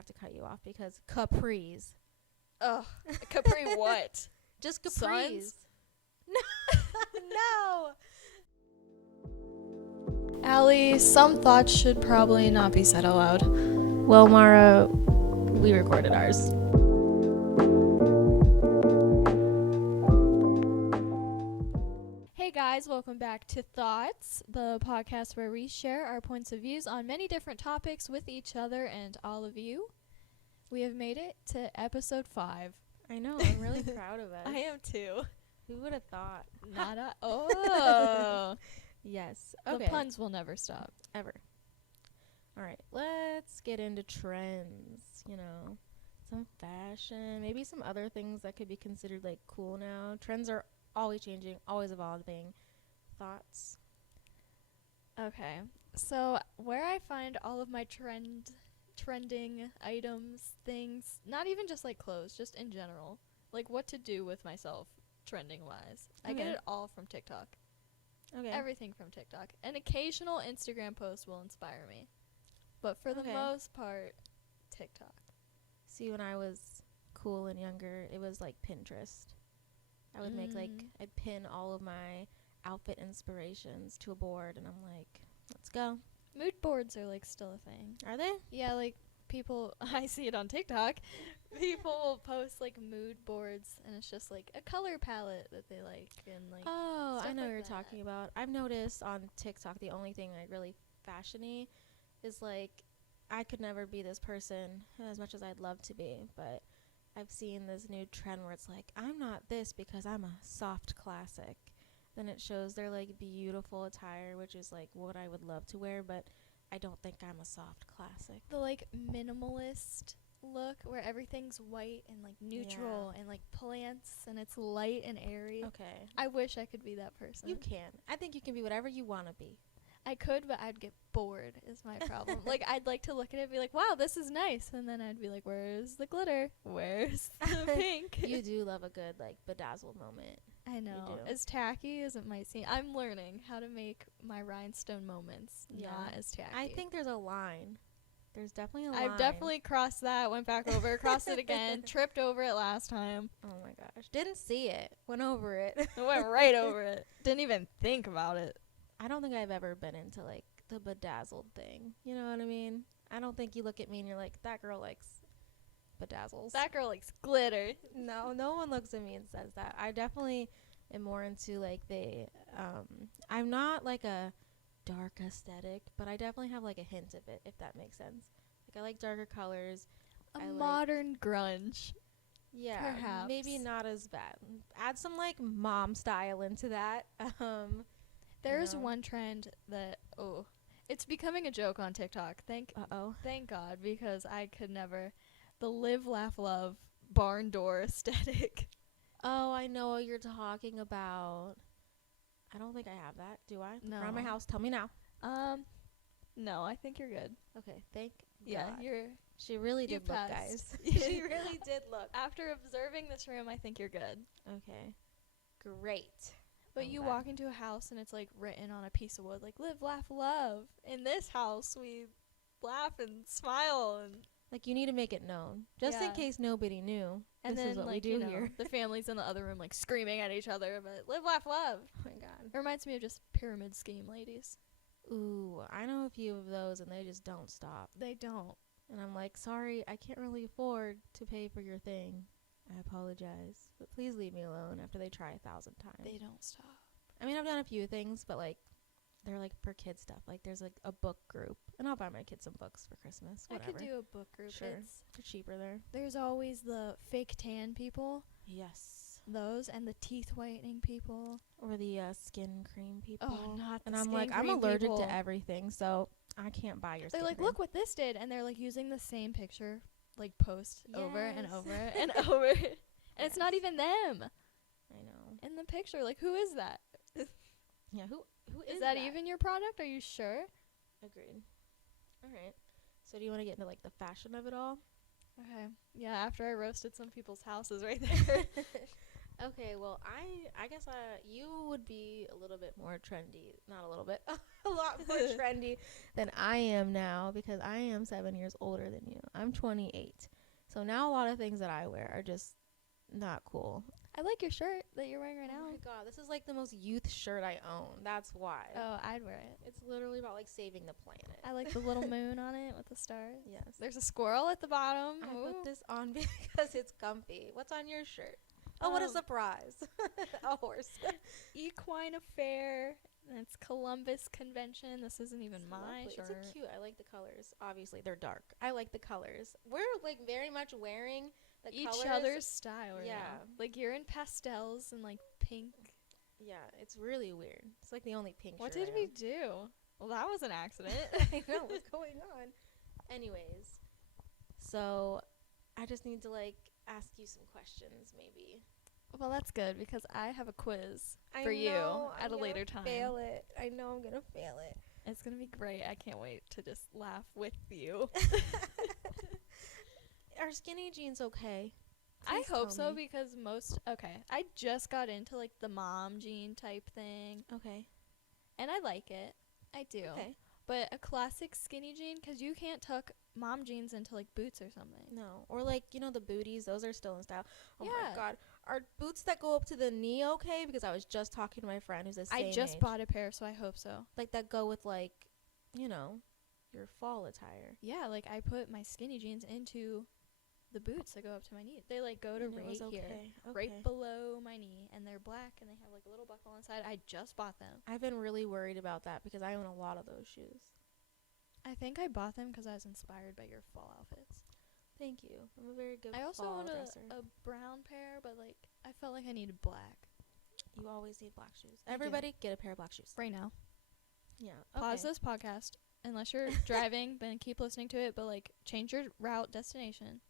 have to cut you off because capris. Ugh. Capri what? Just capris. Suns? No. Allie, some thoughts should probably not be said aloud. Well, Mara, we recorded ours. Hey guys, welcome back to Thoughts, the podcast where we share our points of views on many different topics with each other and all of you. We have made it to episode 5. I know, I'm really proud of us. I am too. Who would have thought? Not a oh. Yes. Okay. The puns will never stop. Ever. All right, let's get into trends, some fashion, maybe some other things that could be considered like cool now. Trends are always changing, always evolving. Thoughts? Okay. So, where I find all of my trending items, things, not even just like clothes, just in general, like what to do with myself trending wise. I get Okay. it all from TikTok. Okay. Everything from TikTok. An occasional Instagram post will inspire me. But for the Okay. most part, TikTok. See, when I was cool and younger, it was like Pinterest. I would make I'd pin all of my outfit inspirations to a board, and I'm like, let's go. Mood boards are like still a thing. Are they? Yeah, like people, I see it on TikTok. People will post like mood boards, and it's just like a color palette that they like, and like. Oh, I stuff know like what you're that. talking about. I've noticed on TikTok the only thing like really fashiony is like I could never be this person as much as I'd love to be, but I've seen this new trend where it's like I'm not this because I'm a soft classic. Then it shows their like beautiful attire, which is like what I would love to wear, but I don't think I'm a soft classic. The like minimalist look where everything's white and like neutral and like plants and it's light and airy. Okay. I wish I could be that person. You can. I think you can be whatever you want to be. I could, but I'd get bored is my problem. Like I'd like to look at it and be like, wow, this is nice. And then I'd be like, where's the glitter? Where's the pink? You do love a good like bedazzled moment. I know. do. As tacky as it might seem, I'm learning how to make my rhinestone moments not as tacky. I think there's a line. There's definitely a line. I've definitely crossed that, went back over, crossed it again, tripped over it last time. Oh my gosh. Didn't see it. Went over it. I went right over it. Didn't even think about it. I don't think I've ever been into like the bedazzled thing. You know what I mean? I don't think you look at me and you're like, that girl likes bedazzles. That girl likes glitter. No one looks at me and says that. I definitely am more into like I'm not like a dark aesthetic, but I definitely have like a hint of it, if that makes sense. Like I like darker colors. A I modern grunge. Yeah, Perhaps. maybe not as bad. Add some like mom style into that. There's know. one trend that it's becoming a joke on TikTok. Thank God, because I could never. The live, laugh, love barn door aesthetic. Oh, I know what you're talking about. I don't think I have that. Do I? No. Around my house. Tell me now. No, I think you're good. Okay, thank Yeah, God. She really you did look, passed. guys. She really did look. After observing this room, I think you're good. Okay. Great. But I'm you glad. walk into a house and it's like written on a piece of wood, like live, laugh, love. In this house, we laugh and smile, and Like, you need to make it known. Just in Yeah. case nobody knew. and this then is what like we do you know, here. the family's in the other room like screaming at each other, but live, laugh, love. Oh my God. It reminds me of just pyramid scheme ladies. Ooh, I know a few of those and they just don't stop. They don't. And I'm like, sorry, I can't really afford to pay for your thing. I apologize. But please leave me alone after they try 1,000 times. They don't stop. I mean, I've done a few things, but like, they're like for kids stuff. Like, there's like a book group. And I'll buy my kids some books for Christmas. Whatever. I could do a book group. Sure. They're cheaper there. There's always the fake tan people, Yes. those, and the teeth whitening people. Or the skin cream people. Oh, not the And I'm skin like, I'm cream allergic people. to everything, so I can't buy your skin They're like, cream. look what this did, and they're like using the same picture, like post over and Yes. over and over, and it's not even them I know. in the picture. Like, who is that? Yeah, who Is that even your product? Are you sure? Agreed. All right. So do you want to get into like the fashion of it all? Okay. Yeah. After I roasted some people's houses right there. Okay. Well, I guess you would be a little bit more trendy. Not a little bit. a lot more trendy than I am now because I am 7 years older than you. I'm 28. So now a lot of things that I wear are just not cool. I like your shirt that you're wearing right Oh now. my god, this is like the most youth shirt I own. That's why. Oh, I'd wear it. It's literally about like saving the planet. I like the little moon on it with the stars. Yes. There's a squirrel at the bottom. I Ooh. put this on because it's comfy. What's on your shirt? Oh, what a surprise. A horse. Equine Affair. It's Columbus Convention. This isn't even It's my lovely. shirt. It's a cute. I like the colors. Obviously, they're dark. I like the colors. We're like very much wearing the Each colors. other's style right Yeah. now. Like you're in pastels and like pink. Yeah, it's really weird. It's like the only pink What shirt did I we own. do? Well, that was an accident. I know what's going on. Anyways, so I just need to like ask you some questions maybe. Well, that's good because I have a quiz I for you know, at I'm a later gonna time. Fail it. I know I'm gonna fail it. It's going to be great. I can't wait to just laugh with you. Are skinny jeans okay? I Please hope tell so me. because I just got into like the mom jean type thing Okay. and I like it. I do. Okay. But a classic skinny jean, because you can't tuck mom jeans into like boots or something. No. Or like, you know, the booties, those are still in style. Oh Yeah. my god. Are boots that go up to the knee okay? Because I was just talking to my friend who's the same I just age. bought a pair, so I hope so. Like that go with like, you know, your fall attire. Yeah, like I put my skinny jeans into the boots that go up to my knee. They like go to And it right was here, okay. right below my knee, and they're black and they have like a little buckle inside. I just bought them. I've been really worried about that because I own a lot of those shoes. I think I bought them because I was inspired by your fall outfits. Thank you. I'm a very good I also fall own dresser. a brown pair, but like I felt like I needed black You always need black shoes. I do. Everybody get a pair of black shoes. right now. Yeah. Pause okay. this podcast unless you're driving, then keep listening to it. But like change your route destination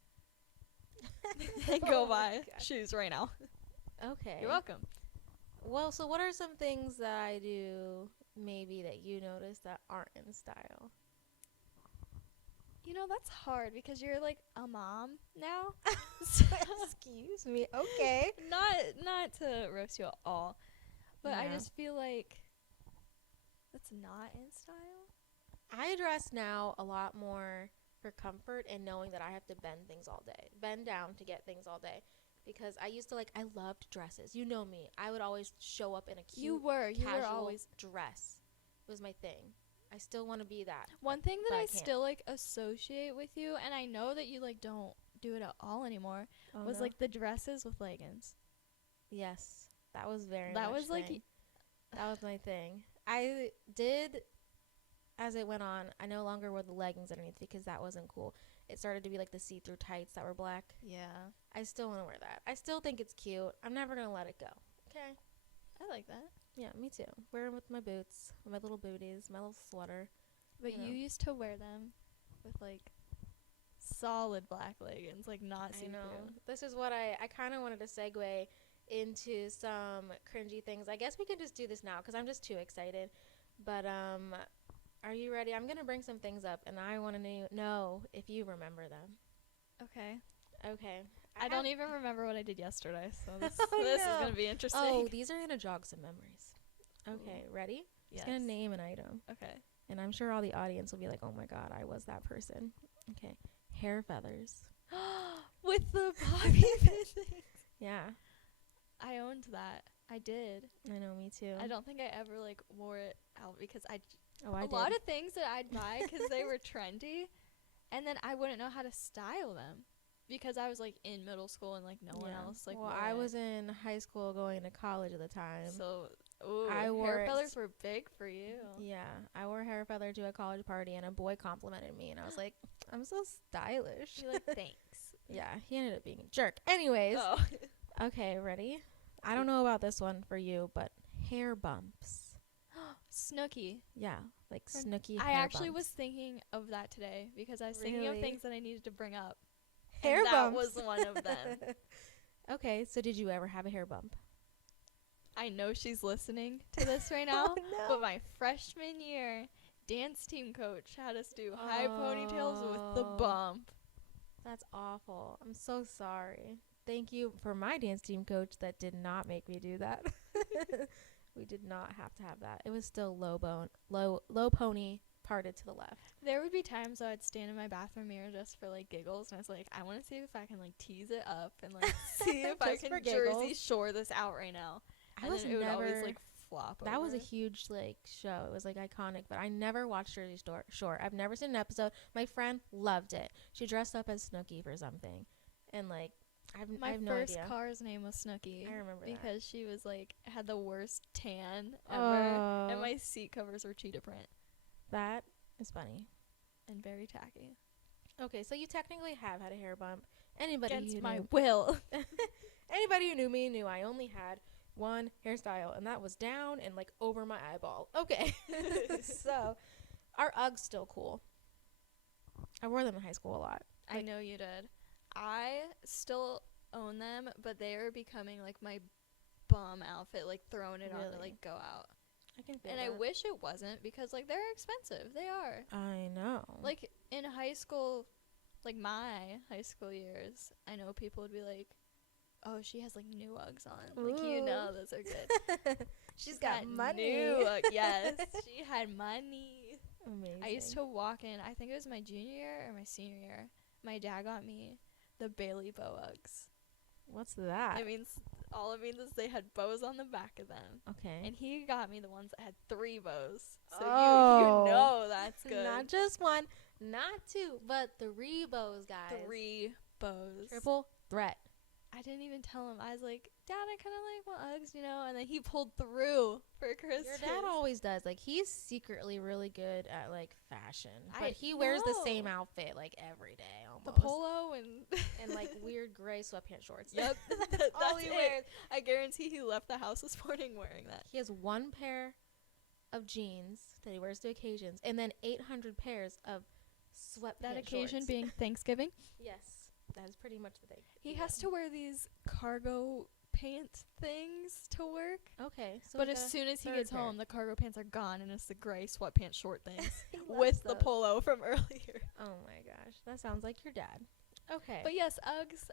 and go Oh my buy God. shoes right now. Okay. You're welcome. Well, so what are some things that I do maybe that you notice that aren't in style? You know, that's hard because you're like a mom now. Excuse me. Okay. Not to roast you at all, but I Yeah. just feel like that's not in style. I dress now a lot more for comfort and knowing that I have to bend things all day. Bend down to get things all day. Because I used to I loved dresses. You know me. I would always show up in a cute, You were casual always dress. It was my thing. I still want to be that. one thing that but I I can't. still like associate with you, and I know that you like don't do it at all anymore. Oh, was no? like the dresses with leggings. Yes. That was very That much was like thing. That was my thing. I did, as it went on, I no longer wore the leggings underneath because that wasn't cool. It started to be like the see-through tights that were black. yeah, I still want to wear that. I still think it's cute. I'm never going to let it go. Okay? I like that. Yeah, me too. Wear 'em with my boots, my little booties, my little sweater. But You you know. used to wear them with like solid black leggings, like not I see know. through. This is what I kind of wanted to segue into some cringy things. I guess we can just do this now because I'm just too excited. But are you ready? I'm going to bring some things up, and I want to know if you remember them. Okay. Okay. I don't even remember what I did yesterday, so this, Oh, this is no. going to be interesting. Oh, these are going to jog some memories. Okay, ready? yes. Just going to name an item. Okay. And I'm sure all the audience will be like, oh my God, I was that person. Okay. Hair feathers. With the bobby pin thing. Yeah, I owned that. I did. I know, me too. I don't think I ever like wore it out because I Oh, I a did. lot of things that I'd buy because they were trendy, and then I wouldn't know how to style them because I was like in middle school and like no one else like. Well, wore I it. was in high school going to college at the time. So ooh, I wore hair it feathers were big for you. Yeah, I wore hair feather to a college party, and a boy complimented me, and I was like, I'm so stylish. You're like thanks. Yeah, he ended up being a jerk. Anyways, Oh. okay, ready? I don't know about this one for you, but hair bumps. Snooki. Yeah, like From- snooky I hair actually was bumps. thinking of that today because I was thinking of Really? things that I needed to bring up. Hair and that bumps. was one of them. Okay, so did you ever have a hair bump? I know she's listening to this right now, Oh, no. but my freshman year dance team coach had us do high ponytails with the Oh. bump. That's awful. I'm so sorry. Thank you for my dance team coach that did not make me do that. We did not have to have that. It was still low pony, parted to the left. There would be times I'd stand in my bathroom mirror just for like giggles, and I was like, I want to see if I can like tease it up and like see if I Just for can Jersey giggles. Shore this out right now. I And was then it would always never. like flop That was a over. huge like show. It was like iconic, but I never watched Jersey Shore. I've never seen an episode. My friend loved it. She dressed up as Snooki for something, and like I My have no first idea. car's name was Snooki. I remember because she was like had the worst tan ever, Oh. and my seat covers were cheetah print that is funny. and very tacky. Okay, so you technically have had a hair bump. Anybody Against who my knew, will. anybody who knew me knew I only had one hairstyle, and that was down and like over my eyeball. Okay, so are Uggs still cool? I wore them in high school a lot. I know you did. I still own them, but they are becoming like my bum outfit, like throwing it on to Really? like go out. I can feel And that. I wish it wasn't, because like they're expensive. They are. I know. Like in high school, like my high school years, I know people would be like, "Oh, she has like new Uggs on." Like, you know, Ooh. those are good. She's got money. New Uggs. Yes, she had money. Amazing. I used to walk in, I think it was my junior year or my senior year. My dad got me the Bailey bow Uggs. What's that? All it means is they had bows on the back of them. Okay. And he got me the ones that had 3 bows. So Oh. you know that's good. Not just one, not two, but 3 bows, guys. 3 bows. Triple threat. I didn't even tell him. I was like, Dad, I kind of like want Uggs, you know? And then he pulled through for Christmas. Your dad always does. Like, he's secretly really good at, like, fashion. But I he wears the same know. outfit, like, every day The almost. polo and... And, like, weird gray sweatpants shorts. Yep. That's all That's he it. wears. I guarantee he left the house this morning wearing that. He has 1 pair of jeans that he wears to occasions, and then 800 pairs of sweatpants. That occasion shorts. being Thanksgiving. Yes. That is pretty much the thing. He has to wear these cargo pant things to work. Okay. So But we as got a soon as he third gets pair. home, the cargo pants are gone, and it's the gray sweatpants short things He loves with the those. polo from earlier. Oh my gosh, that sounds like your dad. Okay. But yes, Uggs,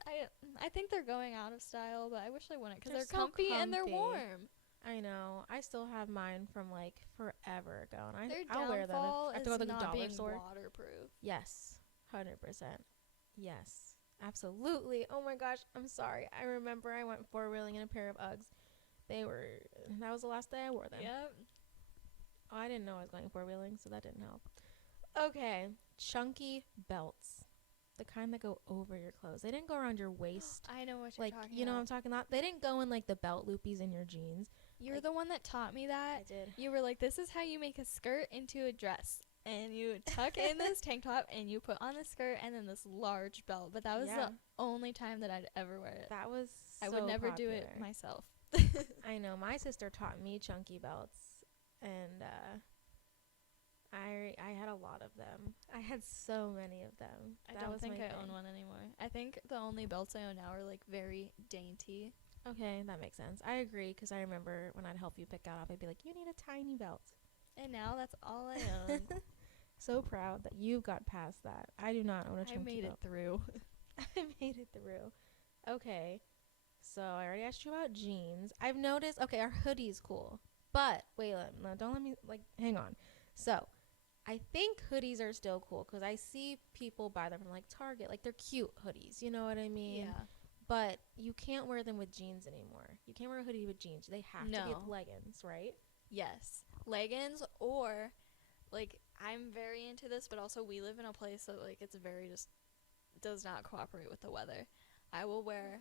I think they're going out of style, but I wish they wouldn't, because They're they're so comfy and they're comfy. warm. I know. I still have mine from like forever ago, and Their I'll wear them. downfall I have to go is to the not dollar being store. waterproof. Yes, 100%. Yes, absolutely. Oh my gosh, I'm sorry. I remember I went 4-wheeling in a pair of Uggs. That was the last day I wore them. Yep. Oh, I didn't know I was going 4-wheeling, so that didn't help. Okay, chunky belts. The kind that go over your clothes. They didn't go around your waist. I know what you're Like, talking you know what I'm about. talking about? They didn't go in like the belt loopies in your jeans. You're like- the one that taught me that. I did. You were like, this is how you make a skirt into a dress. And you tuck in this tank top, and you put on the skirt, and then this large belt. But that was Yeah. the only time that I'd ever wear it. That was I would so never do it popular. myself. I know. My sister taught me chunky belts, and I had a lot of them. I had so many of them. I That don't was think my I own thing. one anymore. I think the only belts I own now are like very dainty. Okay, that makes sense. I agree, because I remember when I'd help you pick out, I'd be like, you need a tiny belt. And now that's all I own. So proud that you got past that. I do not own a I chunky made belt. it through. I made it through. Okay. So I already asked you about jeans. I've noticed, okay, our hoodie's cool. But, wait, no, don't let me, like, hang on. So, I think hoodies are still cool, because I see people buy them from, like, Target. Like, they're cute hoodies. You know what I mean? Yeah. But you can't wear them with jeans anymore. You can't wear a hoodie with jeans. They have to be No. with leggings, right? Yes. Leggings, or like, I'm very into this, but also we live in a place that like it's very just does not cooperate with the weather. I will wear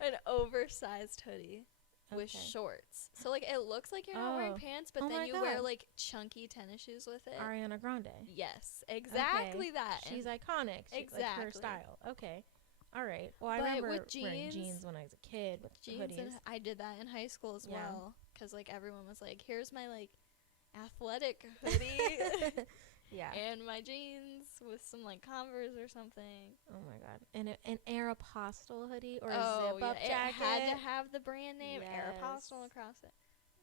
an oversized hoodie with Okay. shorts. So like it looks like you're not wearing Oh. pants, but Oh then my you wear God. like chunky tennis shoes with it. Ariana Grande. Yes, exactly Okay. that. She's And iconic. Like, her Exactly. style. Okay. All right. Well, I But remember with wearing jeans- jeans when I was a kid with the jeans, hoodies. and I did that in high school as Yeah. well, because like everyone was like, here's my like athletic hoodie Yeah. and my jeans with some like Converse or something. Oh my god. And an Aeropostale hoodie or a Oh, zip up yeah, jacket. it had to have the brand name Aeropostale Yes. across it.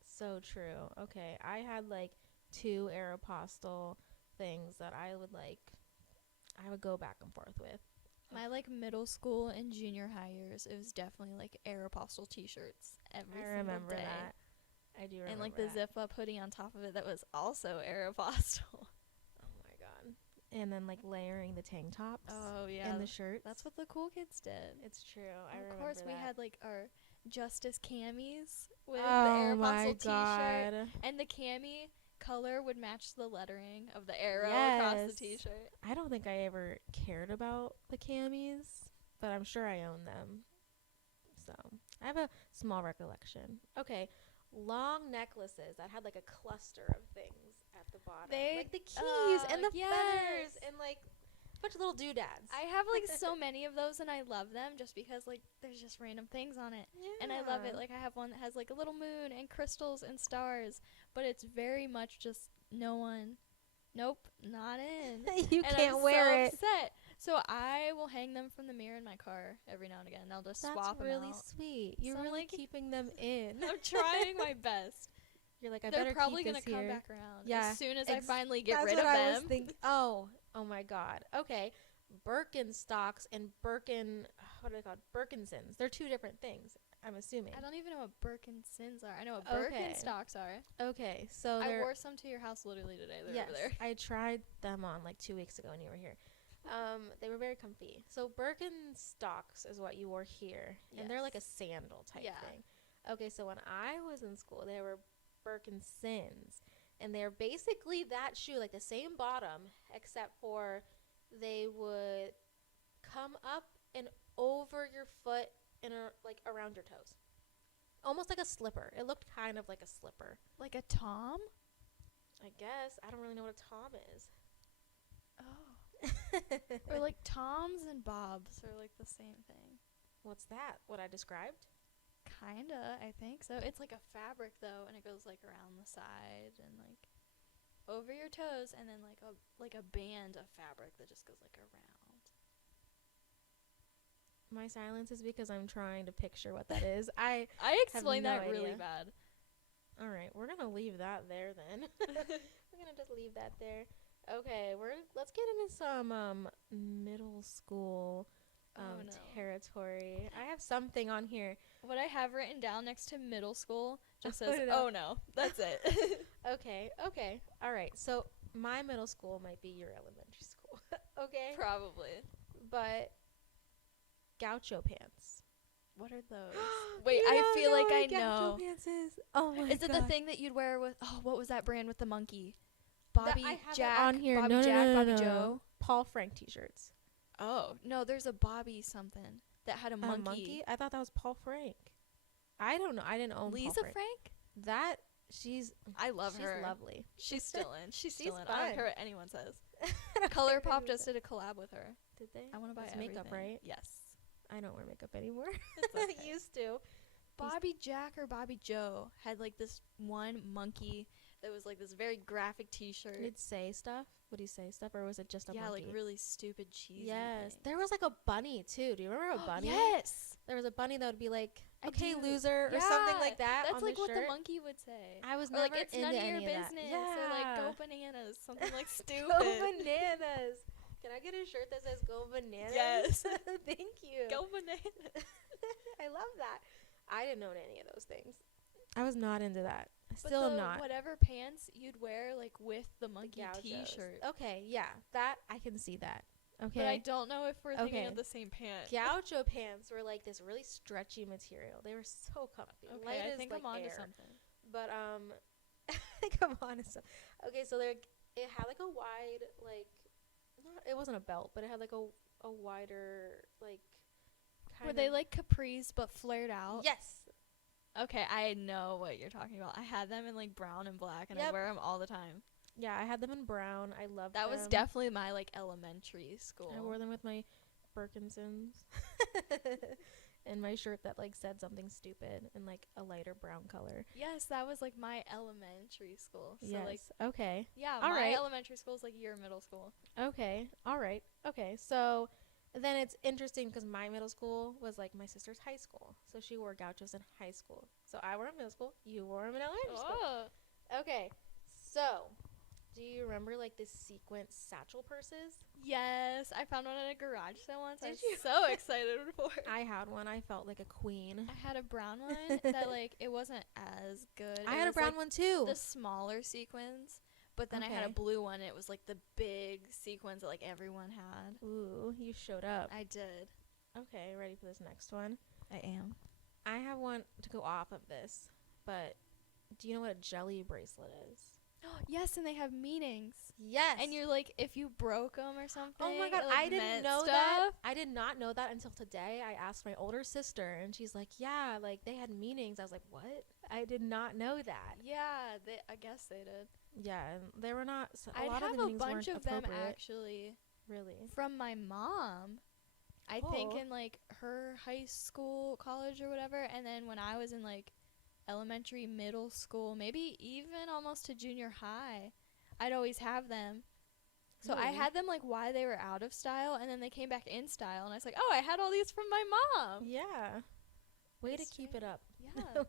So true. Okay. I had like 2 Aeropostale things that I would go back and forth with. My like middle school and junior high years, it was definitely like Aeropostale t-shirts every I single remember day. that. I do remember And like the that. zip-up hoodie on top of it that was also Aeropostale. Oh my god. And then like layering the tank tops. Oh yeah, And the shirts. that's what the cool kids did. It's true. I And remember of course, that. we had like our Justice camis with the Oh my Aeropostale god. t-shirt, and the cami color would match the lettering of the arrow across the Yes. t-shirt. I don't think I ever cared about the camis, but I'm sure I own them. So I have a small recollection. Okay, long necklaces that had like a cluster of things at the bottom, like the keys and the feathers and like a bunch of little doodads. I have like so many of those, and I love them just because like there's just random things on it. Yeah. And I love it. Like I have one that has like a little moon and crystals and stars, but it's very much just no one. Nope, not in. You And can't I'm wear so it. upset. So I will hang them from the mirror in my car every now and again. I'll just swap them really out. sweet. You're So, really like, keeping them in. I'm trying my best. You're like, I They're better probably keep gonna this come here. back around Yeah, as soon as I finally get That's rid what of I was them. thinking. Oh my god. Okay, Birkenstocks and what are they called? Birkinsons. They're two different things. I'm assuming. I don't even know what Birkinsons are. I know what Okay. Birkenstocks are. Okay, so I they're wore some to your house literally today. They're yes, over there. I tried them on like 2 weeks ago when you were here. They were very comfy. So Birkenstocks is what you wore here, and they're like a sandal type thing. Okay, so when I was in school, they were Birkinsons, and they're basically that shoe, like the same bottom, except for they would come up and over your foot and like around your toes, almost like a slipper. It looked kind of like a slipper. Like a Tom? I guess I don't really know what a Tom is. Oh. Or like Toms and Bobs are like the same thing. What's that? What I described? Kinda, I think so. It's like a fabric though, and it goes like around the side and like over your toes, and then like a band of fabric that just goes like around. My silence is because I'm trying to picture what that is. I explained no that really idea. bad. All right, we're gonna leave that there then. We're gonna just leave that there. Okay, let's get into some middle school territory. I have something on here. What I have written down next to middle school just Oh, says, no. "Oh no, that's it." Okay, all right. So my middle school might be your elementary school. Okay, Probably. but gaucho pants. What are those? Wait, I feel like I know. Gaucho pants is. Oh my Is it God. the thing that you'd wear with? Oh, what was that brand with the monkey? That- Bobby I have Jack it on here. Bobby No, Jack, no, Bobby no. Joe. Paul Frank t-shirts. Oh no, there's a Bobby something that had a monkey. Monkey? I thought that was Paul Frank. I don't know. I didn't own Lisa Paul Frank. Frank? That she's I love her. She's lovely. She's still in. She's still in. I fun. don't care what anyone says. ColourPop just did a collab with her. Did they? I want to buy It's makeup, everything. right? Yes. I don't wear makeup anymore. It's okay. Used to. Bobby Jack or Bobby Joe had like this one monkey that was like this very graphic T-shirt. Did it say stuff? Would he say stuff, or was it just a monkey? like really stupid cheesy. Yes. thing. There was like a bunny too. Do you remember a bunny? Yes. There was a bunny that would be like, I "Okay, do. loser," or Yeah, something like that. That's on like the what shirt. the monkey would say. I was Or never like it's into none of your any of that. business. Yeah. Or like go bananas. Something like stupid. Go bananas. Can I get a shirt that says "Go bananas"? Yes. Thank you. Go bananas. I love that. I didn't own any of those things. I was not into that. I But still am the not. whatever pants you'd wear like with the monkey Gauchos. T-shirt. Okay, yeah, that I can see that. Okay. But I don't know if we're thinking Okay. of the same pant. Gaucho pants were like this really stretchy material. They were so comfy. Okay, Light I as, think like, I'm onto air. something. But I think I'm on to some. Okay, so it had like a wide it wasn't a belt, but it had like a wider like kind Were of. they like capris but flared out? Yes. Okay, I know what you're talking about. I had them in like brown and black, and I Yep. wear them all the time. Yeah, I had them in brown. I loved That them. was definitely my like elementary school. I wore them with my Birkinsons and my shirt that like said something stupid in like a lighter brown color. Yes, that was like my elementary school. So Yes. like Okay. yeah, All my right. elementary school is like your middle school. Okay. All right. Okay. So then it's interesting because my middle school was like my sister's high school. So she wore gauchos in high school. So I wore them in middle school. You wore them in elementary school. Oh. Okay. So Do you remember like the sequin satchel purses? Yes, I found one at a garage sale once. I Did was you? so excited for it. I had one. I felt like a queen. I had a brown one that like it wasn't as good. I It had a was, brown like, one too. the smaller sequins, but then I had a Okay. blue one. It was like the big sequins that like everyone had. Ooh, you showed up. I did. Okay, ready for this next one? I am. I have one to go off of this, but do you know what a jelly bracelet is? Yes, and they have meanings. Yes. And you're like, if you broke them or something. Oh my god, it, like, I didn't meant know stuff. that. I did not know that until today. I asked my older sister, and she's like, "Yeah, like they had meanings." I was like, "What?" I did not know that. Yeah, I guess they did. Yeah, and they were not. So a I'd lot of have the a meanings bunch weren't of them appropriate. actually Really. from my mom. I think Cool. in like her high school, college, or whatever, and then when I was in like elementary, middle school, maybe even almost to junior high, I'd always have them. So I Really? had them like while they were out of style, and then they came back in style, and I was like, oh, I had all these from my mom. Yeah. Way That's to keep it up. Yeah.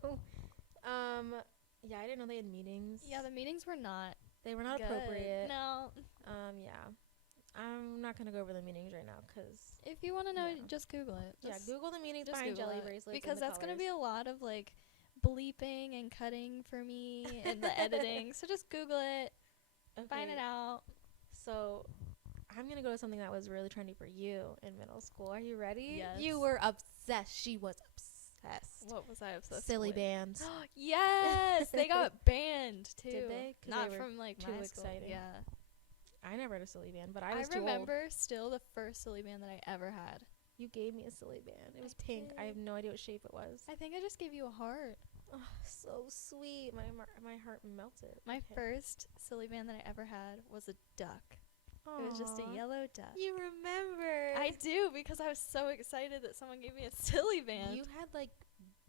Yeah, I didn't know they had meanings. Yeah, the meetings were not They were not good. appropriate. No. Yeah. I'm not gonna go over the meanings right now, cause If you want to know, Yeah. just Google it. yeah, Just Google the meanings just behind Google jelly it, bracelets because and the that's going to be colors. a lot of like bleeping and cutting for me and the editing. So just Google it, find it Okay, out. So I'm gonna go to something that was really trendy for you in middle school. Are you ready? Yes. You were obsessed. She was obsessed. What was I obsessed Silly with? bands. Yes, they got banned too. Did they? 'Cause Not they were from like too my school. exciting. Yeah, I never had a silly band, but I I was too old. remember still the first silly band that I ever had. You gave me a silly band. It was I pink. I did. have no idea what shape it was. I think I just gave you a heart. Oh, so sweet. My heart melted. My Okay. first silly band that I ever had was a duck. It was just Aw. a yellow duck. You remember? I do, because I was so excited that someone gave me a silly band. You had like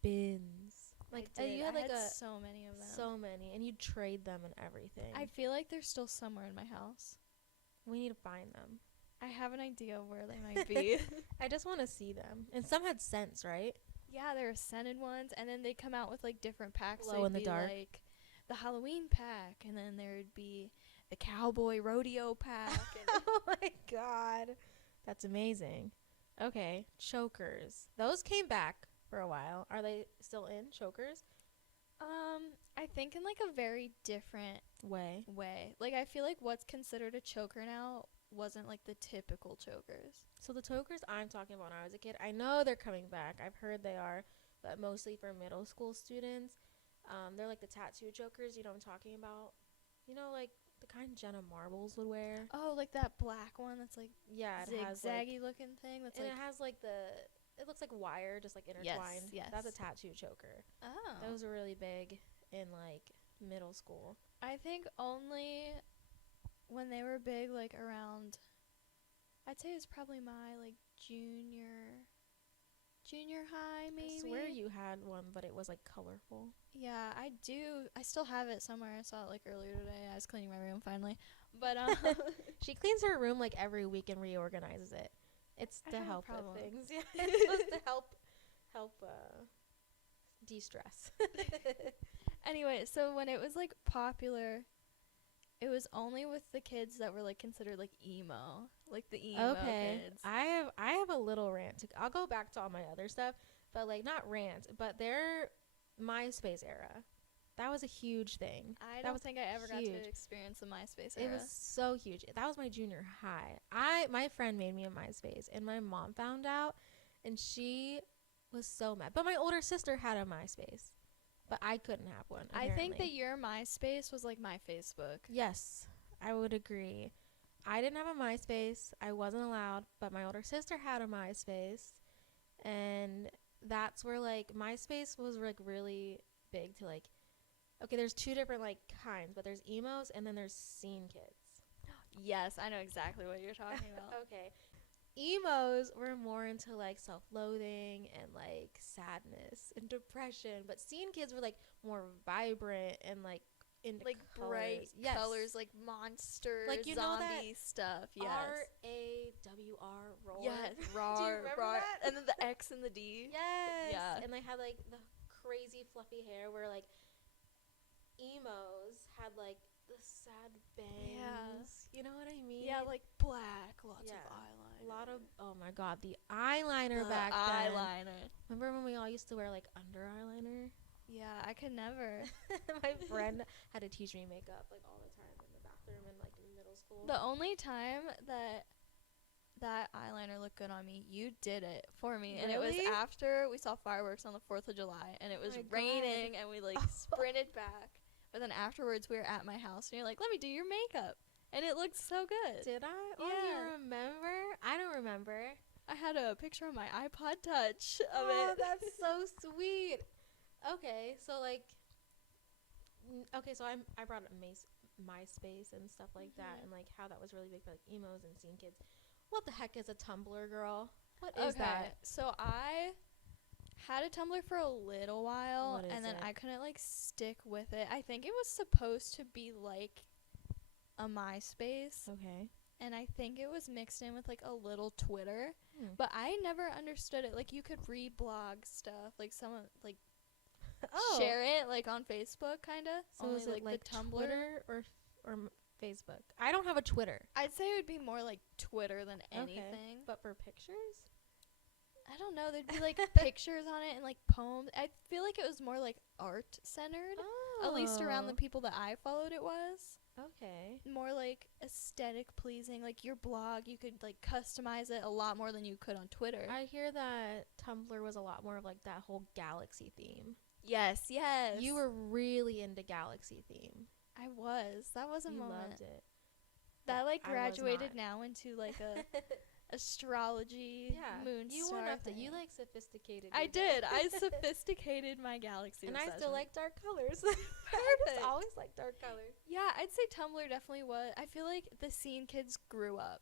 bins. Like I did. you had I like had so many of them. so many, and you'd trade them and everything. I feel like they're still somewhere in my house. We need to find them. I have an idea where they might be. I just want to see them. And some had scents, right? Yeah, there are scented ones, and then they come out with like different packs. Glow They'd in the be dark. like the Halloween pack, and then there'd be the cowboy rodeo pack. And Oh my god, that's amazing. Okay, chokers. Those came back for a while. Are they still in chokers? I think in like a very different Way. way. Like I feel like what's considered a choker now wasn't like the typical chokers. So the chokers I'm talking about when I was a kid, I know they're coming back. I've heard they are, but mostly for middle school students. They're like the tattoo chokers. You know what I'm talking about? You know, like the kind Jenna Marbles would wear. Oh, like that black one that's like Yeah, it has like, zigzaggy looking thing. That's and like it has like it looks like wire, just like intertwined. yes. That's a tattoo choker. oh. Those were really big in like middle school. I think only when they were big, like around, I'd say it's probably my like junior high maybe. I swear you had one, but it was like colorful. Yeah, I do. I still have it somewhere. I saw it like earlier today. I was cleaning my room finally, but She cleans her room like every week and reorganizes it. It's I to have a help with problem. things. Yeah, it's supposed to help de-stress. anyway, so when it was like popular, it was only with the kids that were like considered like emo, like the emo kids. I have a little rant. I'll go back to all my other stuff, but like not rant, but their MySpace era. That was a huge thing. I That don't was think I ever got huge. to experience the MySpace era. It was so huge. That was my junior high. My friend made me a MySpace, and my mom found out, and she was so mad. But my older sister had a MySpace, but I couldn't have one. I think that apparently. your MySpace was like my Facebook. Yes, I would agree. I didn't have a MySpace. I wasn't allowed, but my older sister had a MySpace, and that's where like MySpace was like really big to like. Okay, there's two different like kinds, but there's emos and then there's scene kids. Yes, I know exactly what you're talking about. Okay. Emos were more into like self-loathing and like sadness and depression, but scene kids were like more vibrant and like into Like colors. bright Yes. colors, like monsters, Like, you know that zombie stuff. Yes. RAWR roar. Yes. Do you Rawr, remember rawr. that? And then the X and the D. Yes. Yeah. And they had like the crazy fluffy hair where like emos had like the sad bangs. You know what I mean? Yeah, like black, lots of Yeah. eyeliner. A lot of, oh my god, the eyeliner The back then. eyeliner. Remember when we all used to wear like under eyeliner? Yeah, I could never. My friend had to teach me makeup like all the time in the bathroom in like middle school. The only time that eyeliner looked good on me, you did it for me. And it was Really? after we saw fireworks on the 4th of July, and it was my raining, God. and we like sprinted back. But then afterwards, we were at my house, and you're like, let me do your makeup. And it looked so good. Did I? Oh, Yeah. you remember? I don't remember. I had a picture on my iPod Touch of Oh, it. that's so sweet. Okay, so like, okay, so I brought up MySpace and stuff like that, and like how that was really big for like emos and scene kids. What the heck is a Tumblr, girl? What is that? So I had a Tumblr for a little while, What is and then it? I couldn't like stick with it. I think it was supposed to be like a MySpace, Okay. and I think it was mixed in with like a little Twitter, Hmm. but I never understood it. Like you could reblog stuff, like someone like share it like on Facebook, kind of. So only is it like the Tumblr. Twitter or Facebook? I don't have a Twitter. I'd say it would be more like Twitter than Okay. anything. But for pictures? I don't know. There'd be like pictures on it and like poems. I feel like it was more like art centered. At least around the people that I followed, it was Okay. more like aesthetic pleasing. Like your blog, you could like customize it a lot more than you could on Twitter. I hear that Tumblr was a lot more of like that whole galaxy theme. Yes. You were really into galaxy theme. I was. That was a You moment. loved it. That like I was graduated not. now into like a astrology moon you star went up to thing. you like sophisticated. I your did. day. I sophisticated my galaxy and I obsession. still like dark colors. Perfect. I always like dark colors. Yeah, I'd say Tumblr definitely was. I feel like the scene kids grew up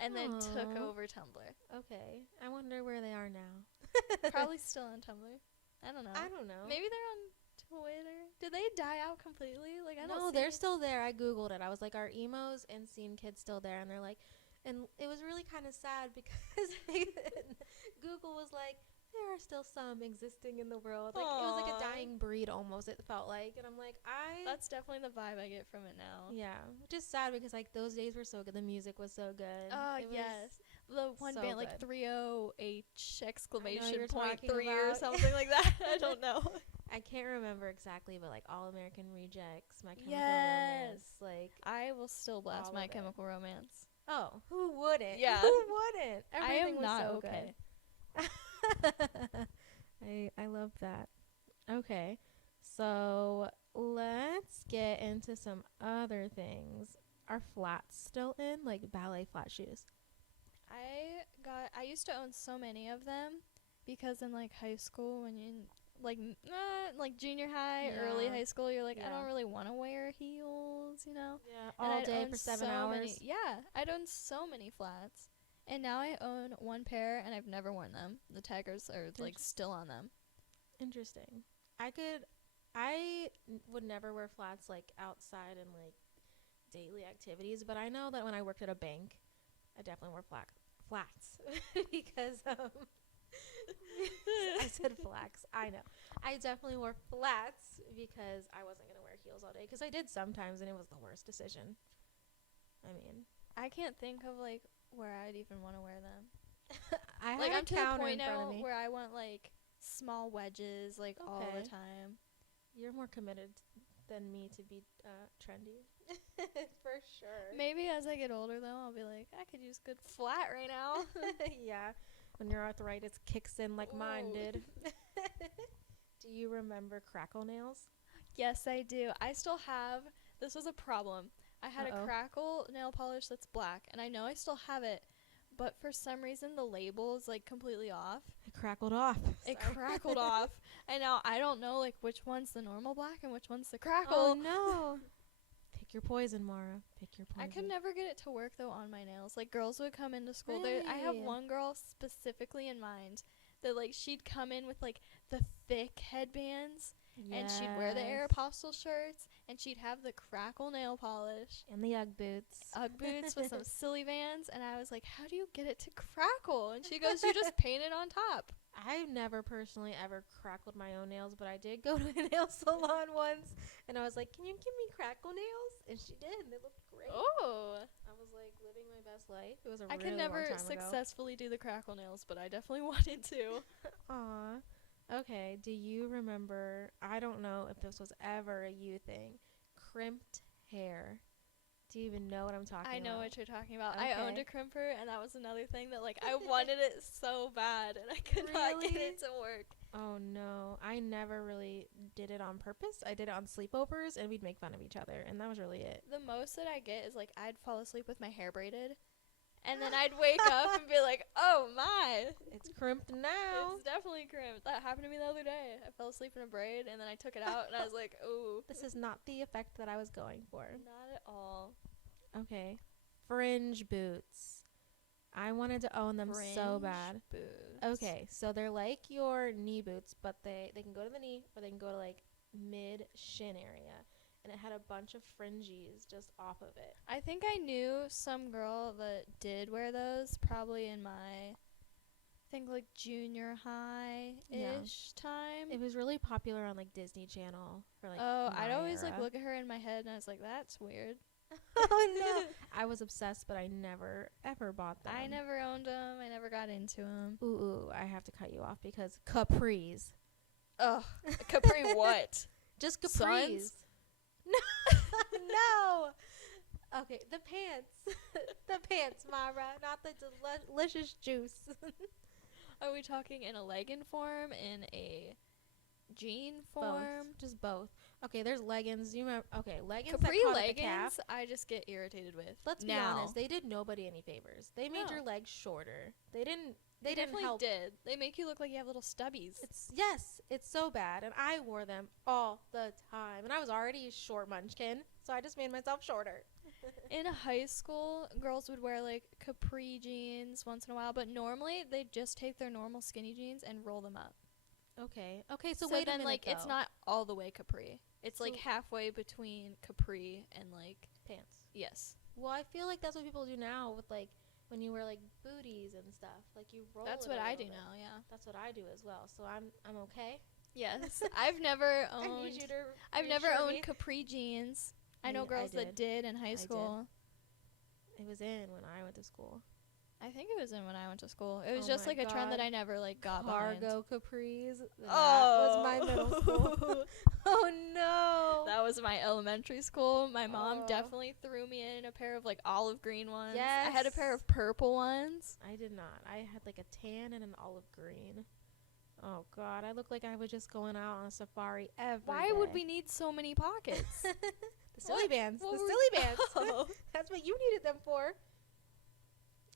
and then took Aw. over Tumblr. Okay. I wonder where they are now. Probably still on Tumblr. I don't know. I don't know. Maybe they're on Twitter. Did they die out completely? Like I don't No, see they're it. still there. I googled it. I was like, are emos and scene kids still there? And they're like, and it was really kind of sad because Google was like, there are still some existing in the world. Like it was like a Aw. dying breed almost. It felt like, and I'm like, That's definitely the vibe I get from it now. yeah, which is sad because like those days were so good. The music was so good. Oh It was- yes, the one so band like good. 30H exclamation you're point talking 3 or about. something like that. I don't know. I can't remember exactly, but like All American Rejects, My Chemical Yes. Romance, like I will still blast All My of it. Chemical Romance. oh, who wouldn't? Yeah. Who wouldn't? I Everything am was not so okay. good. I love that. Okay, so let's get into some other things. Are flats still in, like ballet flat shoes? I used to own so many of them because in like high school when you like junior high, early Yeah. high school, you're like I Yeah. don't really want to wear heels, you know. Yeah, And all I'd day own for 7 so hours. many- yeah, I'd own so many flats, and now I own one pair and I've never worn them. The taggers are like still on them. Interesting. Would never wear flats like outside in like daily activities, but I know that when I worked at a bank, I definitely wore flats because I said flax. I know. I definitely wore flats because I wasn't gonna wear heels all day. Because I did sometimes, and it was the worst decision. I mean, I can't think of like where I'd even want to wear them. I Like had I'm a to the counter point in front of now me. where I want like small wedges like all the Okay. time. You're more committed than me to be trendy, for sure. Maybe as I get older though, I'll be like, I could use good flat right now. Yeah, when your arthritis kicks in like mine Ooh. did. Do you remember Crackle nails? Yes, I do. I still have. This was a problem. I had Uh-oh. a Crackle nail polish that's black, and I know I still have it, but for some reason the label is like completely off. It crackled off. It Sorry. crackled off, and now I don't know like which one's the normal black and which one's the Crackle. Oh no! Pick your poison, Mara. Pick your poison. I could never get it to work though on my nails. Like girls would come into school. I have Really? one girl specifically in mind that like she'd come in with like the thick headbands and she'd wear the Yes. Aeropostale shirts and she'd have the Crackle nail polish, and the Ugg boots. Ugg boots with some silly Vans, and I was like, how do you get it to crackle? And she goes, you just paint it on top. I've never personally ever crackled my own nails, but I did go to a nail salon once, and I was like, "Can you give me crackle nails?" And she did, and they looked great. Oh. I was like living my best life. It was a I really can long never time ago. successfully do the crackle nails, but I definitely wanted to. Aw. Okay, do you remember, I don't know if this was ever a you thing, crimped hair. Do you even know what I'm talking about? I know what you're talking about. Okay. I owned a crimper, and that was another thing that, like, I wanted it so bad, and I could not get Really? it to work. Oh no, I never really did it on purpose. I did it on sleepovers, and we'd make fun of each other, and that was really it. The most that I get is, like, I'd fall asleep with my hair braided, and then I'd wake up and be like, oh my, It's crimped now. it's definitely crimped. That happened to me the other day. I fell asleep in a braid, and then I took it out, and I was like, ooh. This is not the effect that I was going for. Not at all. Okay. Fringe boots. I wanted to own them so Fringe bad. Boots. Okay, so they're like your knee boots, but they can go to the knee or they can go to like mid shin area. And it had a bunch of fringes just off of it. I think I knew some girl that did wear those, probably in my, I think, like, junior high-ish time. It was really popular on like Disney Channel for like I'd my always, like, era. look at her in my head, and I was like, that's weird. Oh no. I was obsessed, but I never ever bought them. I never owned them. I never got into them. Ooh, I have to cut you off because capris. Ugh. Capri what? Just capris. Suns? No. Okay, the pants. The pants, Mara, not the delicious juice. Are we talking in a legging form, in a jean form? Both. Just both. Okay, there's leggings. You remember? Okay, leggings Capri that caught at the calf. leggings, I just get irritated with. Let's be now. honest. They did nobody any favors. They made No. your legs shorter. They didn't. They didn't definitely help. did. They make you look like you have little stubbies. It's so bad, and I wore them all the time, and I was already a short munchkin, so I just made myself shorter. In high school, girls would wear, like, Capri jeans once in a while, but normally they'd just take their normal skinny jeans and roll them up. Okay, so So wait then, a minute, like, it's though. not all the way Capri. It's, like, So- halfway between Capri and, like, Pants. yes. Well, I feel like that's what people do now with like when you wear like booties and stuff. Like you roll. That's it what a I little do bit. now, yeah. That's what I do as well. So I'm okay. Yes. I've never I need owned you to I've never reassure owned me. Capri jeans. I Me- know I girls that did in high did. school. It was in when I went to school. I think it was in when I went to school. It was Oh just my like a trend that God. I never like got behind. Cargo capris. That Oh. was my middle school. Oh no. That was my elementary school. My mom Oh. definitely threw me in a pair of like olive green ones. I had a pair Yes. of purple ones. I did not. I had like a tan and an olive green. Oh God, I looked like I was just going out on a safari every Why would day. we need so many pockets? The silly What? bands. What The were silly we- bands. Oh. That's what you needed them for.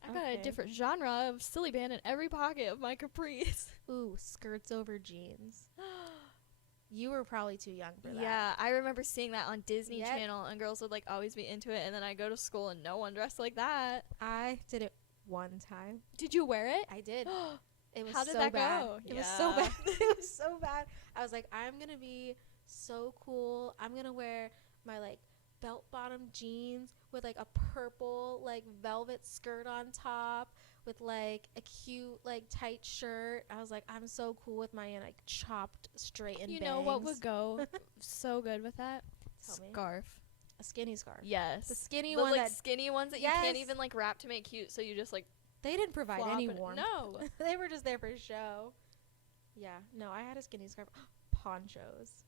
I got Okay. a different genre of silly band in every pocket of my capris. Ooh, skirts over jeans. You were probably too young for that. Yeah, I remember seeing that on Disney Yep. Channel, and girls would like always be into it, and then I go to school and no one dressed like that. I did it one time. Did you wear it? I did. It was How did so that bad. go? It was so Yeah. bad. It was so bad. I was like, I'm gonna be so cool. I'm gonna wear my like belt bottom jeans with like a purple like velvet skirt on top with like a cute like tight shirt. I was like, I'm so cool with my like chopped straight and You bangs. know what would go so good with that? Tell me. Scarf. A skinny scarf. Yes. The skinny Those, one like that skinny ones that you can't Yes. even like wrap to make cute, so you just like they didn't provide flop any it. warmth. No. They were just there for show. Yeah. No, I had a skinny scarf. Ponchos.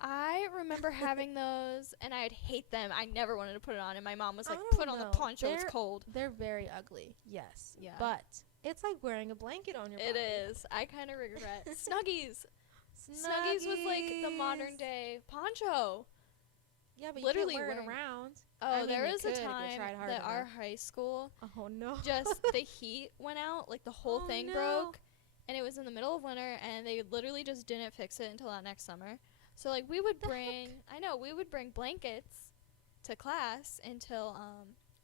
I remember having those, and I'd hate them. I never wanted to put it on, and my mom was I like, don't "Put on the know. poncho. It's They're- cold." They're very ugly. Yes. Yeah. But it's like wearing a blanket on your body. It is. I kind of regret Snuggies. Snuggies was like the modern Snuggies. day poncho. Yeah, but literally you can't wear wearing- it around. Oh, I mean, there you was could a if you time tried hard that our enough. high school Oh no. just the heat went out, like the whole Oh, thing no. broke, and it was in the middle of winter, and they literally just didn't fix it until that next summer. So like we would The bring, I know we would bring blankets to class until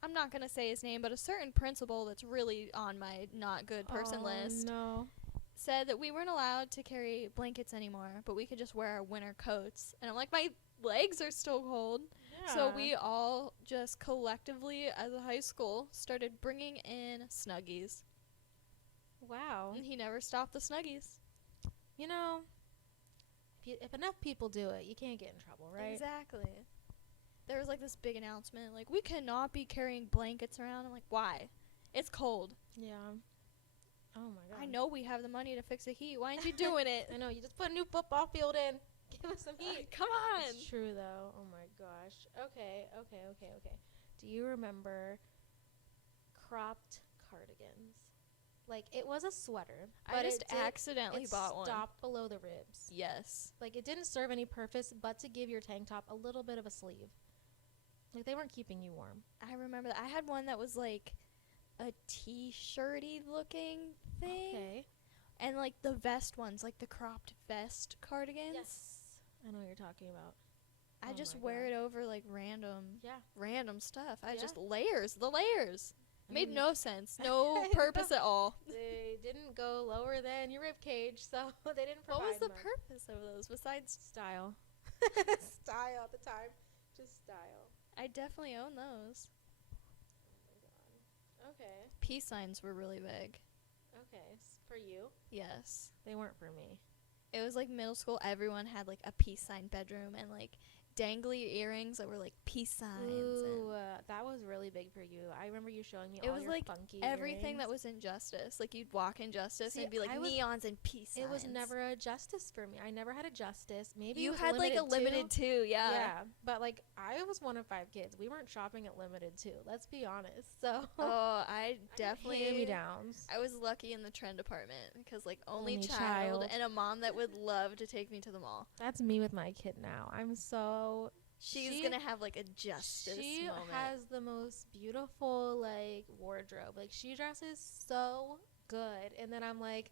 I'm not gonna say his name, but a certain principal that's really on my not good person Oh, list No. said that we weren't allowed to carry blankets anymore, but we could just wear our winter coats. And I'm like, my legs are still cold. So we all just collectively, as a high school, started bringing in Snuggies. Wow. And he never stopped the Snuggies. You know, if enough people do it, you can't get in trouble, right? Exactly. There was like this big announcement, like, we cannot be carrying blankets around. I'm like, why? It's cold. Yeah. Oh my god. I know we have the money to fix the heat. Why aren't you doing it? I know. You just put a new football field in. Give us some heat. Come on. It's true though. Oh my gosh. Okay. Do you remember cropped cardigans? Like, it was a sweater, I but just accidentally bought one. It stopped below the ribs. Yes. Like, it didn't serve any purpose but to give your tank top a little bit of a sleeve. Like, they weren't keeping you warm. I remember that. I had one that was like a t-shirty looking thing. Okay. And like the vest ones, like the cropped vest cardigans. Yes. I know what you're talking about. I Oh just my wear God. it over like random stuff. I Yeah. just the layers. I Made mean, no sense. No purpose at all. They didn't go lower than your rib cage, so they didn't provide What was the much. purpose of those besides Style. Style at the time. Just style. I definitely own those. Oh my god. Okay. Peace signs were really big. Okay. For you. Yes. They weren't for me. It was like middle school. Everyone had like a peace sign bedroom and like dangly earrings that were like peace signs. Ooh, And that was really big for you. I remember you showing me it all was your like funky everything earrings. that was in Justice. Like you'd walk in Justice See, and it'd be like I was- neons and peace signs. It was never a Justice for me. I never had a Justice. Maybe You it was had like a limited too. too, yeah. Yeah, but like I was one of 5 kids. We weren't shopping at Limited too. Let's be honest. So Oh, I definitely hand-me-downs. I was lucky in the trend department because like only Only child child. and a mom that would love to take me to the mall. That's me with my kid now. I'm so She's gonna have like a Justice She moment. has the most beautiful like wardrobe. Like she dresses so good, and then I'm like,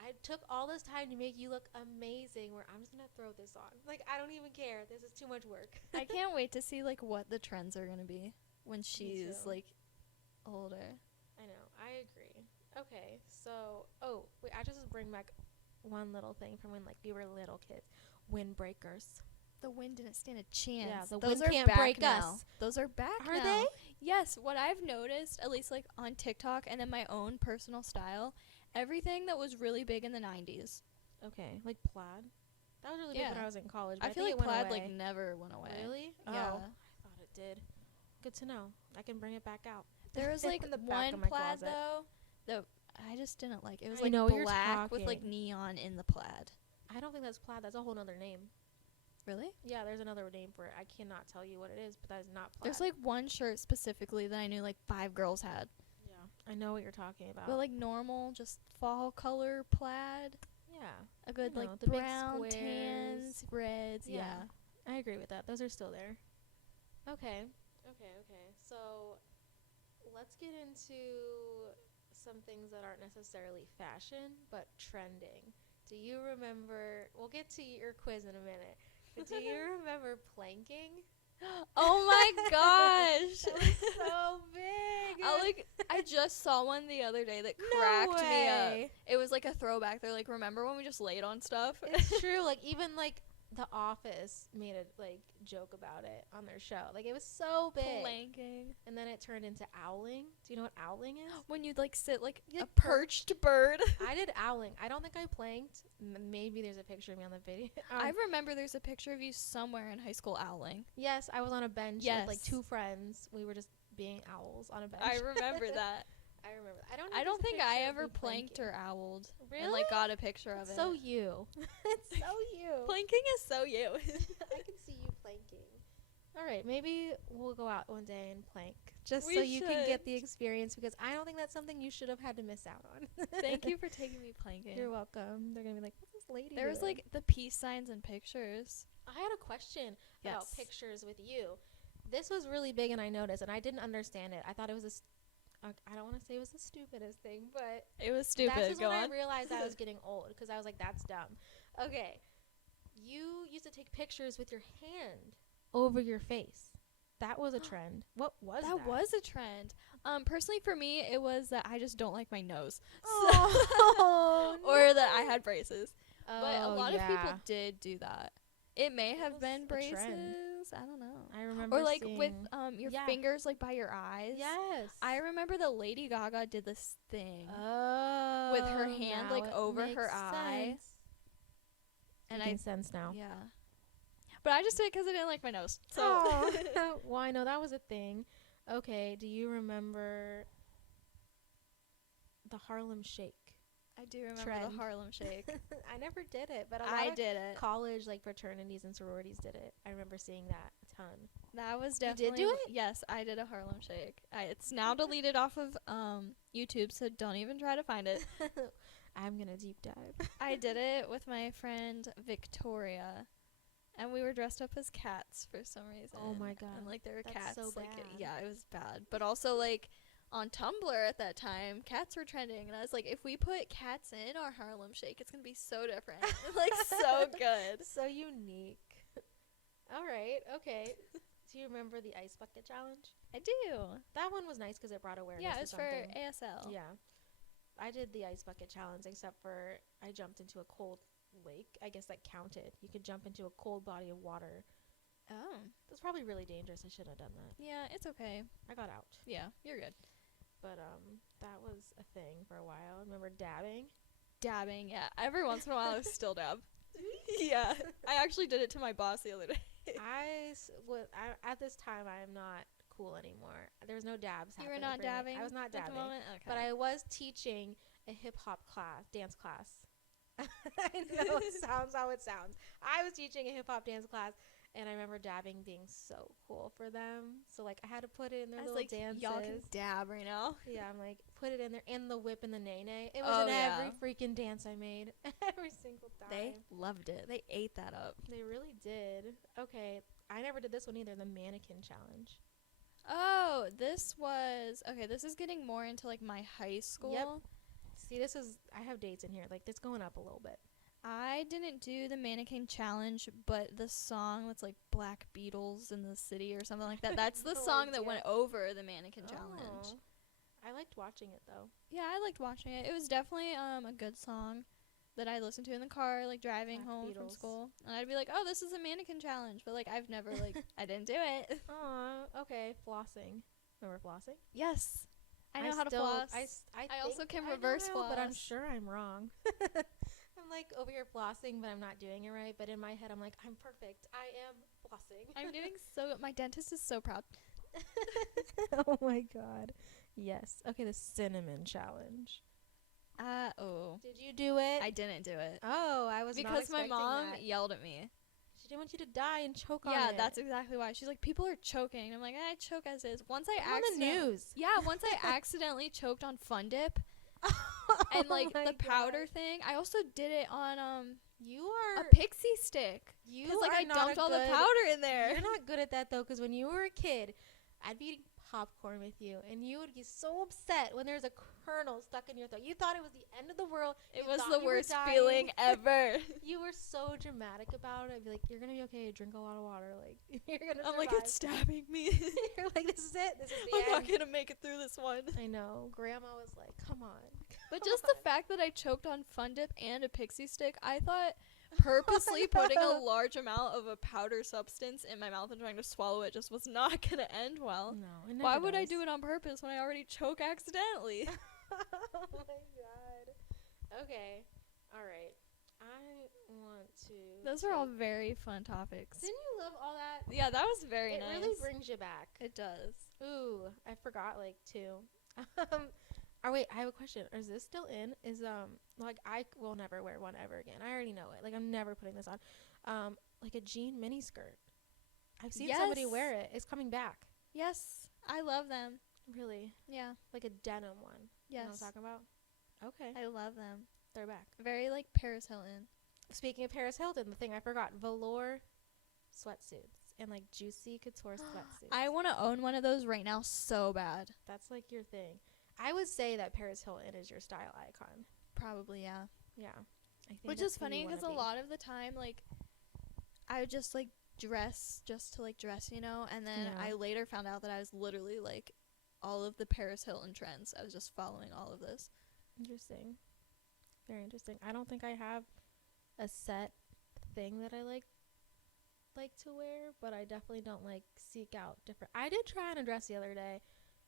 I took all this time to make you look amazing. Where I'm just gonna throw this on. Like I don't even care. This is too much work. I can't wait to see like what the trends are gonna be when she's too. like older. I know. I agree. Okay, so wait, I just bring back one little thing from when like we were little kids. Windbreakers. The wind didn't stand a chance. Yeah, the Those wind are can't back break now. us. Those are back Are now. they? Yes. What I've noticed, at least like on TikTok and in my own personal style, everything that was really big in the 90s. Okay, like plaid. That was really big when Yeah. I was in college. But I feel think like it went plaid away. like never went away. Really? Yeah. Oh, I thought it did. Good to know. I can bring it back out. There was like In the back one of my plaid closet. though that I just didn't like. It was I like know what you're black with like talking. neon in the plaid. I don't think that's plaid. That's a whole nother name. Really? Yeah, there's another name for it. I cannot tell you what it is, but that is not plaid. There's like one shirt specifically that I knew like 5 girls had. Yeah, I know what you're talking about. But like normal, just fall color plaid. yeah, A good know, like the big brown, squares. tans, reds. Yeah. Yeah. I agree with that. Those are still there. Okay. So let's get into some things that aren't necessarily fashion, but trending. Do you remember? We'll get to your quiz in a minute. But do you remember planking? Oh my gosh. That was so big. I just saw one the other day that No cracked me up. way. It was like a throwback. They're like, remember when we just laid on stuff? It's true. Like even like The Office made a like joke about it on their show. Like it was so big. Planking. And then it turned into owling. Do you know what owling is? When you'd like sit like You a perch- perched bird. I did owling. I don't think I planked. Maybe there's a picture of me on the video. I remember there's a picture of you somewhere in high school owling. Yes, I was on a bench with like Yes. 2 friends. We were just being owls on a bench. I remember that. I remember that. I don't think I ever planked planked or owled. Really? And like got a picture of It's it. so you. It's so you. Planking is so you. I can see you planking. All right, maybe we'll go out one day and plank, just We so you can get should. the experience, because I don't think that's something you should have had to miss out on. Thank you for taking me planking. You're welcome. They're gonna be like, "What's this lady?" There was doing?" like the peace signs and pictures. I had a question about Yes. pictures with you. This was really big, and I noticed, and I didn't understand it. I thought it was I don't want to say it was the stupidest thing, but It was stupid. that's just Go when on. I realized I was getting old, because I was like, that's dumb. Okay. You used to take pictures with your hand over your face. That was a trend. What was that? That was a trend. Personally for me, it was that I just don't like my nose. Oh, Or that I had braces. Oh, But a lot of people yeah. did do that. It may It have was been a braces. trend. I don't know. I remember Or like with seeing- your Yeah. fingers like by your eyes. Yes. I remember that Lady Gaga did this thing Oh. with her Oh, hand now like it over makes her eye. sense. And Making sense now. yeah. But I just did it because I didn't like my nose. So Oh, well, I know that was a thing. Okay, do you remember the Harlem Shake? I do remember Trend. the Harlem Shake. I never did it, but a lot I of did it. college like fraternities and sororities did it. I remember seeing that a ton. That was You definitely. did do it? Yes, I did a Harlem Shake. It's now deleted off of YouTube, so don't even try to find it. I'm gonna deep dive. I did it with my friend Victoria, and we were dressed up as cats for some reason. Oh my God. And like there were That's cats. so like bad. yeah, it was bad. But also like on Tumblr at that time, cats were trending, and I was like, if we put cats in our Harlem Shake, it's gonna be so different, like so good. So unique. All right, okay. Do you remember the ice bucket challenge? I do. That one was nice because it brought awareness. Yeah, to it's for something. ASL. Yeah, I did the ice bucket challenge, except for I jumped into a cold lake. I guess that counted. You could jump into a cold body of water. Oh. That's probably really dangerous. I shouldn't have done that. Yeah, it's okay. I got out. Yeah, you're good. But that was a thing for a while. I remember dabbing. Dabbing, yeah. Every once in a while, I still dab. Yeah, I actually did it to my boss the other day. At this time, I am not cool anymore. There was no dabs. You were happening not for me. dabbing. I was not at the dabbing, moment. Okay. but I was teaching a hip hop class, dance class. I know it sounds how it sounds. I was teaching a hip hop dance class, and I remember dabbing being so cool for them. So like I had to put it in their little like, dances. y'all can dab right now. Yeah, I'm like, put it in there, and the whip and the nay-nay. It was Oh, in yeah. every freaking dance I made. Every single time. They loved it. They ate that up. They really did. Okay, I never did this one either, the mannequin challenge. Oh, this is getting more into like my high school. Yep. See, I have dates in here. Like, it's going up a little bit. I didn't do the mannequin challenge, but the song that's like Black Beatles in the City or something like that. That's the No song that idea. went over the mannequin challenge. Oh. I liked watching it, though. Yeah, I liked watching it. It was definitely a good song that I listened to in the car, like driving Black home from Beatles. school. And I'd be like, "Oh, this is a mannequin challenge," but like I've never like I didn't do it. Aw, okay. Flossing. Remember flossing? Yes, I know how to floss. I also think can I reverse know how, but I'm floss. sure I'm wrong. I'm like over here flossing, but I'm not doing it right. But in my head, I'm like, I'm perfect. I am flossing. I'm doing so good. My dentist is so proud. Oh my god. Yes. Okay, the cinnamon challenge. Oh. Did you do it? I didn't do it. Oh, I was not Because my expecting mom that. yelled at me. She didn't want you to die and choke on Yeah, it. that's exactly why. She's like, people are choking. I'm like, I choke as is. Once I on the news. Yeah, once I accidentally choked on Fun Dip and like Oh my the powder God. thing. I also did it on You are a pixie stick. you Because like are I not dumped a all the good- powder in there. You're not good at that though, because when you were a kid, I'd be eating popcorn with you, and you would be so upset when there's a kernel stuck in your throat. You thought it was the end of the world. It You was thought the you were worst dying. feeling ever. You were so dramatic about it. I'd be like, "You're gonna be okay. Drink a lot of water. Like you're gonna." I'm like, survive." it's stabbing me. You're like, "This is it. This is the I'm not end." gonna make it through this one. I know. Grandma was like, "Come on." But Come just the on. fact that I choked on Fun Dip and a pixie stick, I thought purposely putting a large amount of a powder substance in my mouth and trying to swallow it just was not gonna end well. No. It Why never would I does. do it on purpose when I already choke accidentally? Oh my god. Okay. All right. I want to. Those are all take- very fun topics. Didn't you love all that? Yeah, that was very It nice. really brings you back. It does. Ooh, I forgot like two. Wait, I have a question. Is this still in? Is like I will never wear one ever again. I already know it. Like I'm never putting this on. Like a jean mini skirt. I've seen somebody Yes. wear it. It's coming back. Yes, I love them. Really? Yeah. Like a denim one. You know what Yes. I'm talking about? Okay. I love them. They're back. Very like Paris Hilton. Speaking of Paris Hilton, the thing I forgot, velour sweatsuits and like juicy couture sweatsuits. I want to own one of those right now so bad. That's like your thing. I would say that Paris Hilton is your style icon. Probably, yeah. Yeah. I think Which that's is who you funny wanna because a be. lot of the time, like, I would just, like, dress just to, like, dress, you know? And then Yeah. I later found out that I was literally, like, all of the Paris Hilton trends. I was just following all of this. Interesting. Very interesting. I don't think I have a set thing that I like to wear, but I definitely don't like seek out different. I did try on a dress the other day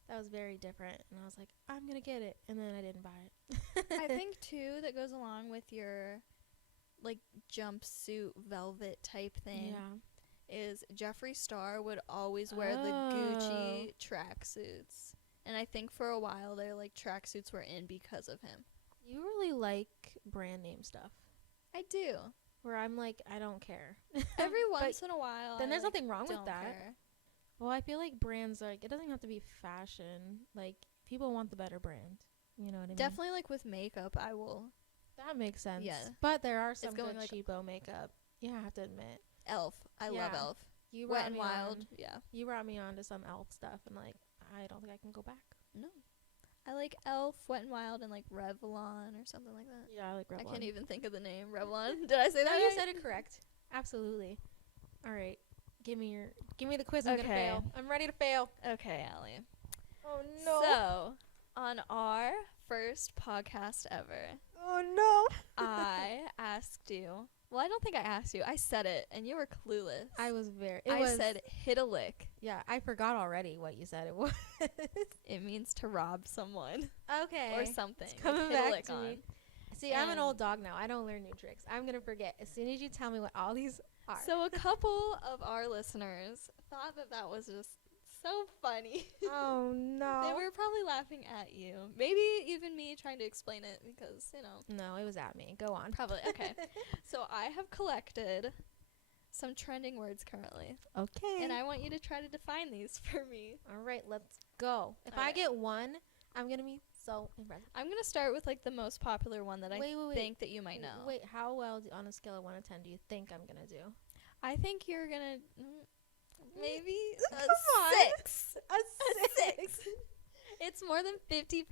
that was very different, and I was like, I'm gonna get it, and then I didn't buy it. I think too that goes along with your like jumpsuit velvet type thing is Jeffree Star would always wear the Gucci tracksuits. And I think for a while there, like, tracksuits were in because of him. You really like brand name stuff. I do. Where I'm like, I don't care. Every once in a while. Then there's nothing wrong with that. Care. Well, I feel like brands, like, it doesn't have to be fashion. Like, people want the better brand. You know what I mean? Definitely, like, with makeup, I will. That makes sense. Yeah. But there are some going good like cheapo makeup. Yeah, I have to admit. Elf. I love Elf. You Wet and Wild. Yeah. You brought me on to some Elf stuff, and, like, I don't think I can go back. No. I like Elf, Wet and Wild, and, like, Revlon or something like that. Yeah, I like Revlon. I can't even think of the name. Revlon. Did I say that No, right? you said it correct. Absolutely. All right. Give me the quiz. I'm gonna fail. I'm ready to fail. Okay, Allie. Oh no. So, on our first podcast ever, oh no. I asked you. Well, I don't think I asked you. I said it, and you were clueless. I was said hit a lick. Yeah, I forgot already what you said it was. It means to rob someone. Okay. Or something. It's coming like, hit back a lick to on. me. See, I'm an old dog now. I don't learn new tricks. I'm gonna forget as soon as you tell me what all these are. So a couple of our listeners thought that was just so funny. Oh no. They were probably laughing at you. Maybe even me trying to explain it because, you know. No, it was at me. Go on. Probably. Okay. So I have collected some trending words currently. Okay. And I want you to try to define these for me. All right, let's go. If I get one, I'm going to be so impressed. I'm going to start with like the most popular one that I think that you might know. Wait, how well on a scale of 1 to 10 do you think I'm going to do? I think you're going to maybe a 6. A 6. It's more than 50%.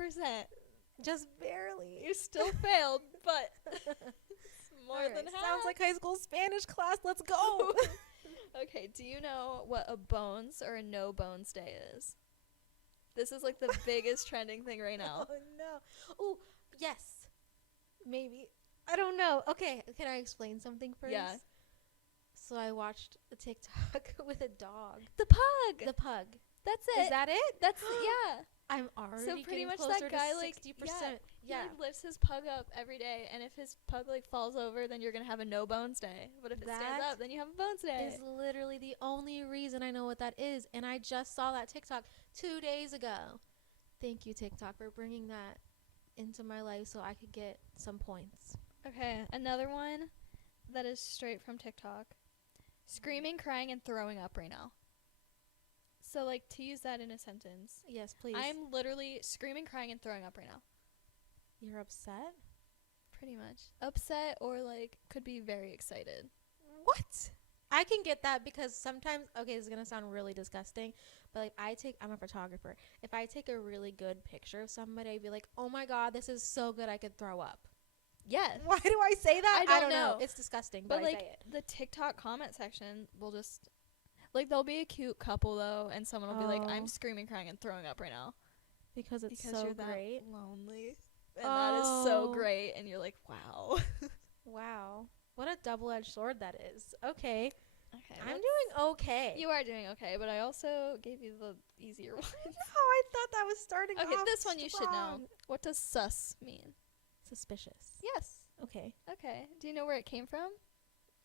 Just barely. You still failed, but it's more than half. Sounds like high school Spanish class. Let's go. Okay, do you know what a bones or a no bones day is? This is like the biggest trending thing right now. Oh no. Oh, yes. Maybe. I don't know. Okay, can I explain something first? Yeah. So I watched a TikTok with a dog. The pug. The pug. That's it. Is that it? That's yeah. I'm already so pretty getting much closer that guy to 60%. like Yeah. He like, lifts his pug up every day, and if his pug like falls over, then you're gonna have a no bones day. But if it stands up, then you have a bones day. Is literally the only reason I know what that is, and I just saw that TikTok 2 days ago. Thank you, TikTok, for bringing that into my life so I could get some points. Okay, another one that is straight from TikTok. Screaming, crying, and throwing up right now. So, like, to use that in a sentence. Yes, please. I'm literally screaming, crying, and throwing up right now. You're upset? Pretty much. Upset or, like, could be very excited. What? I can get that because sometimes, okay, this is going to sound really disgusting, but, like, I'm a photographer. If I take a really good picture of somebody, I'd be like, oh, my God, this is so good, I could throw up. Yes. Why do I say that? I don't know. It's disgusting, but like, I say it. The TikTok comment section will just, like, there'll be a cute couple, though, and someone will be like, I'm screaming, crying, and throwing up right now. Because so you're great. That lonely. And that is so great, and you're like, wow. Wow. What a double-edged sword that is. Okay. I'm doing okay. You are doing okay, but I also gave you the easier one. No, I thought that was starting off Okay, this one you should know. strong. What does sus mean? Suspicious. Yes. Okay. Okay. Do you know where it came from?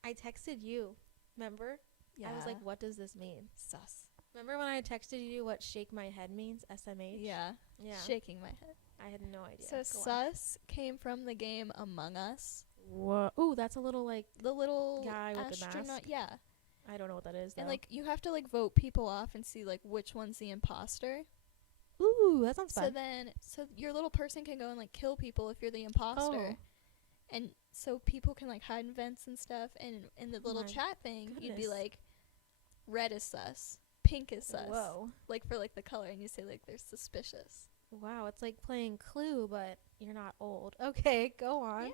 I texted you. Remember? Yeah. I was like, what does this mean? Sus. Remember when I texted you what shake my head means? SMH? Yeah. Yeah. Shaking my head. I had no idea. So sus came from the game Among Us. Whoa. Ooh, that's a little like the little guy with the astronaut. mask. Yeah. I don't know what that is though. And like you have to like vote people off and see like which one's the imposter. Ooh, that sounds fun. So your little person can go and like kill people if you're the imposter. And so people can like hide in vents and stuff, and in the little chat thing you'd be like, red is sus, pink is sus. Whoa. Like for like the color, and you say like they're suspicious. Wow, it's like playing Clue, but you're not old. Okay, go on. Yeah.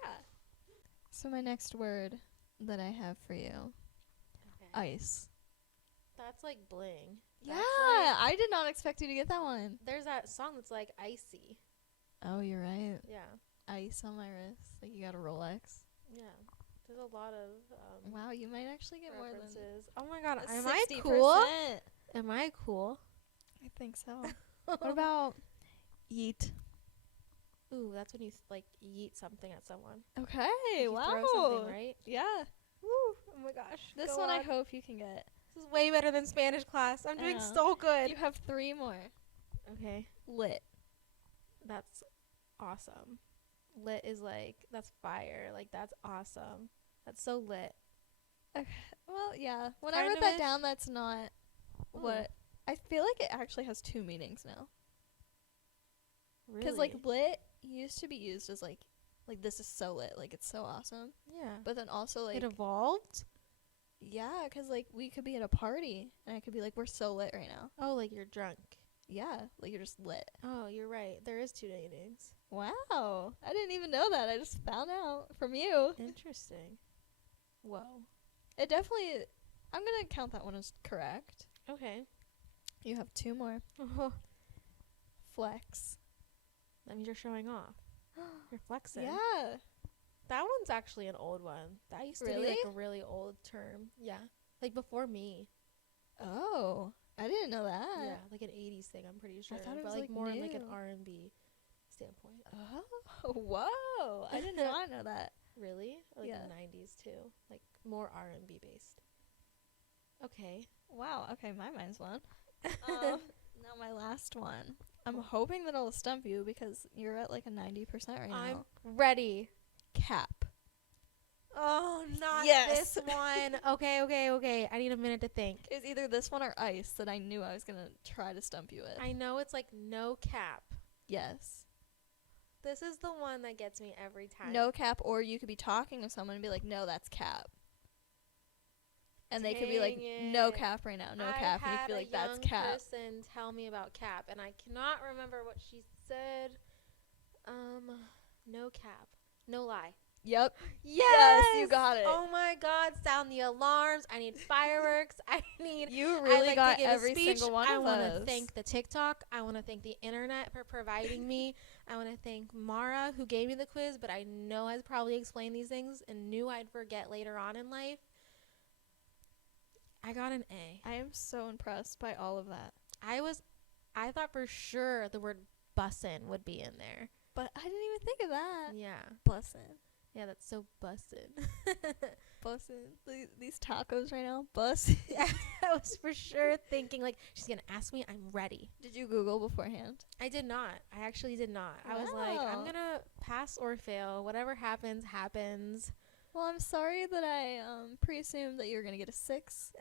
So my next word that I have for you, ice. That's like bling. Yeah, I did not expect you to get that one. There's that song that's like icy. Oh, you're right. Yeah. Ice on my wrist. Like you got a Rolex. Yeah. There's a lot of wow, you might actually get references. More than oh my god, am 60%. I cool? Am I cool? I think so. What about yeet? Ooh, that's when you like yeet something at someone. Okay, You wow. throw something, right? Yeah. Woo! Oh my gosh. This Go one I on. hope you can get. This is way better than Spanish class. I'm I doing know. so good. You have 3 more. Okay. Lit. That's awesome. Lit is like, that's fire. Like, that's awesome. That's so lit. Okay. Well, yeah. When I Kind wrote of that ish. down, that's not what. I feel like it actually has 2 meanings now. Really? Because, like, lit used to be used as, like, this is so lit. Like, it's so awesome. yeah. But then also, like, It evolved? yeah, because, like, we could be at a party, and I could be like, we're so lit right now. Oh, like you're drunk. Yeah, like, you're just lit. Oh, you're right. There is 2 meanings. Wow. I didn't even know that. I just found out from you. Interesting. Whoa. It definitely, I'm going to count that one as correct. Okay. You have 2 more. Oh, Flex. that means you're showing off. You're flexing. Yeah. That one's actually an old one. That used to be Really? like a really old term. Yeah. Like before me. Oh, I didn't know that. Yeah, like an 80s thing, I'm pretty sure. thought it but was, like like, more in like an new. R&B standpoint. Oh, whoa. I did not know that. Really? Like Yeah. 90s too. Like more R&B based. Okay. Wow. Okay, my mind's blown. Now my last one. I'm hoping that I'll stump you because you're at like a 90% right I'm now. ready. Cap. Oh, not Yes. this one. Okay. I need a minute to think. It's either this one or ice that I knew I was going to try to stump you with. I know it's like no cap. Yes. This is the one that gets me every time. No cap, or you could be talking to someone and be like, no, that's cap. And they could be like, Dang no it. cap right now, no I cap. And you had could be like, a that's young cap. person tell me about cap, and I cannot remember what she said. No cap. No lie. Yep. Yes, you got it. Oh my God! Sound the alarms. I need fireworks. I need. You I really like got to give every a speech. single one I of want those. to thank the TikTok. I want to thank the internet for providing me. I want to thank Mara who gave me the quiz, but I know I'd probably explained these things and knew I'd forget later on in life. I got an A. I am so impressed by all of that. I thought for sure the word bussin' would be in there. But I didn't even think of that. Yeah. Bussin'. Yeah, that's so bussin'. Bussin'. These tacos right now. Bussin'. Yeah, I was for sure thinking, like, she's going to ask me. I'm ready. Did you Google beforehand? I did not. I actually did not. I was like, I'm Wow. going to pass or fail. Whatever happens, happens. Well, I'm sorry that I pre-assumed that you were going to get a 6.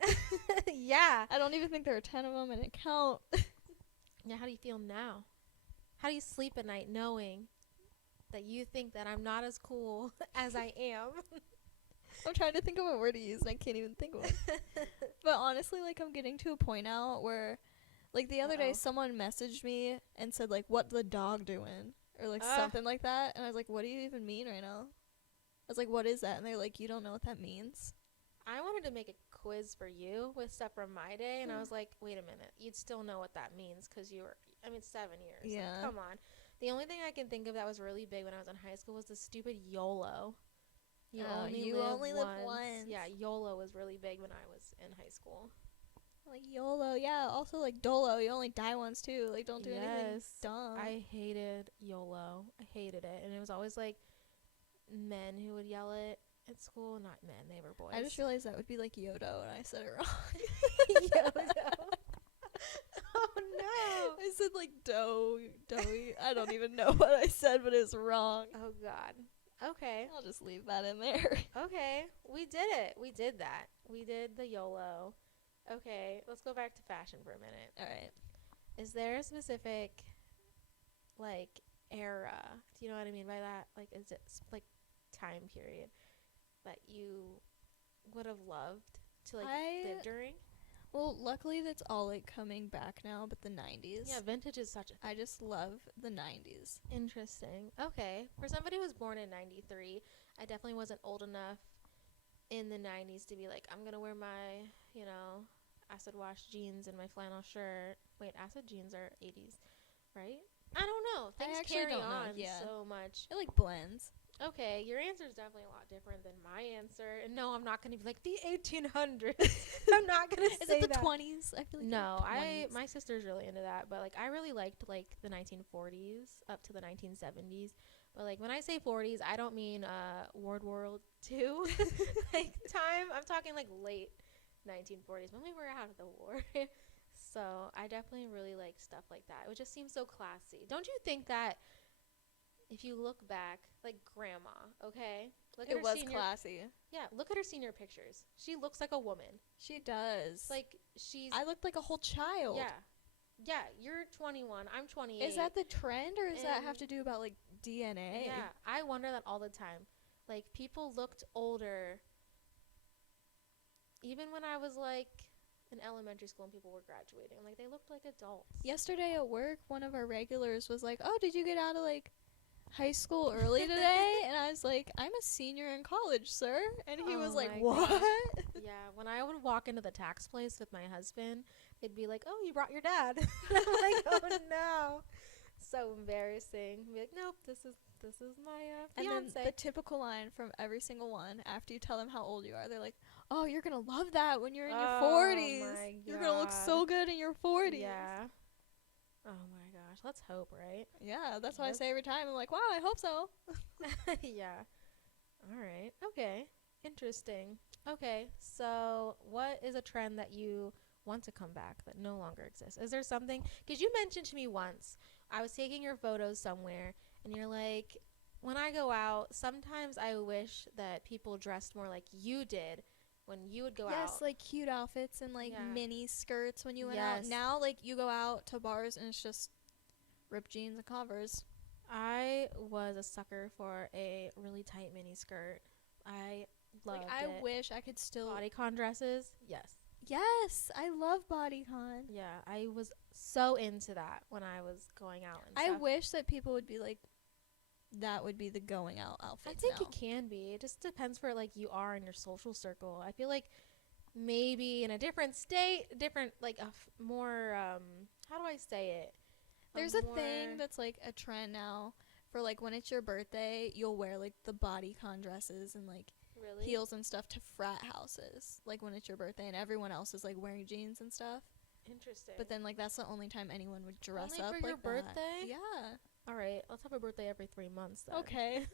Yeah. I don't even think there are 10 of them. I didn't count. Yeah, how do you feel now? How do you sleep at night knowing that you think that I'm not as cool as I am? I'm trying to think of a word to use and I can't even think of one. But honestly, like, I'm getting to a point now where, like, the other day someone messaged me and said, like, what the dog doing? Or, like, something like that. And I was like, what do you even mean right now? I was like, what is that? And they're like, you don't know what that means? I wanted to make a quiz for you with stuff from my day, and I was like, wait a minute. You'd still know what that means because you were, 7 years. Yeah. Like, come on. The only thing I can think of that was really big when I was in high school was the stupid YOLO. You only live once. Yeah, YOLO was really big when I was in high school. Like, YOLO, yeah. Also, like, DOLO, you only die once, too. Like, don't do anything dumb. I hated YOLO. I hated it. And it was always, like, men who would yell it at school. Not men, they were boys. I just realized that would be like Yodo, and I said it wrong. Yodo. Oh, no. I said, like, doughy. I don't even know what I said, but it's wrong. Oh, God. Okay. I'll just leave that in there. Okay. We did it. We did that. We did the YOLO. Okay. Let's go back to fashion for a minute. All right. Is there a specific, like, era? Do you know what I mean by that? Like, is it, like, time period that you would have loved to, like, live during? Well, luckily that's all, like, coming back now, but the 90s. Yeah, vintage is such a thing. I just love the 90s. Interesting. Okay. For somebody who was born in 93, I definitely wasn't old enough in the 90s to be like, I'm going to wear my, acid wash jeans and my flannel shirt. Wait, acid jeans are 80s, right? I don't know. Things actually carry don't know, on yeah. so much. It, like, blends. Okay, your answer is definitely a lot different than my answer. And no, I'm not going to be like the 1800s. I'm not going to Is say it the that. 20s? I feel like No, the 20s. my sister's really into that, but like I really liked like the 1940s up to the 1970s. But like when I say 40s, I don't mean World War II like time. I'm talking like late 1940s when we were out of the war. So I definitely really like stuff like that. It would just seem so classy. Don't you think that if you look back, like grandma, okay? Look at It her was senior. classy. Yeah, look at her senior pictures. She looks like a woman. She does. Like she's I looked like a whole child. yeah. Yeah, you're 21. I'm 28. Is that the trend, or does that have And- to do about like DNA? Yeah, I wonder that all the time. Like people looked older even when I was like in elementary school and people were graduating. Like they looked like adults. Yesterday at work, one of our regulars was like, "Oh, did you get out of like high school early today?" And I was like, "I'm a senior in college, sir." And he was Oh like, my "What?" gosh. Yeah, when I would walk into the tax place with my husband, they'd be like, "Oh, you brought your dad." And I'm like, "Oh no." So embarrassing. Be like, "Nope, this is my And then fiance." the typical line from every single one after you tell them how old you are, they're like, "Oh, you're gonna love that when you're in your 40s. my You're gonna look so God. good in your 40s." Yeah. Oh my gosh. Let's hope, right? Yeah, that's what I Let's- say every time. I'm like, "Wow, I hope so." Yeah. All right. Okay. Interesting. Okay. So, what is a trend that you want to come back that no longer exists? Is there something? Because you mentioned to me once, I was taking your photos somewhere, and you're like, when I go out, sometimes I wish that people dressed more like you did when you would go Yes, out. like cute outfits and like Yeah. mini skirts when you went out. Yes. Now, like you go out to bars and it's just ripped jeans and Converse. I was a sucker for a really tight mini skirt. I loved Like I it. wish I could still. Bodycon dresses. Yes. Yes, I love bodycon. Yeah, I was so into that when I was going out and I stuff. wish that people would be like, that would be the going out I outfits think now. it can be. It just depends where like you are in your social circle. I feel like maybe in a different state, different like more how do I say it? There's a thing that's like a trend now for like when it's your birthday, you'll wear like the bodycon dresses and like really heels and stuff to frat houses. Like when it's your birthday and everyone else is like wearing jeans and stuff. interesting. But then like that's the only time anyone would dress Only up for like your that. birthday? Yeah. All right, let's have a birthday every 3 months then. Okay.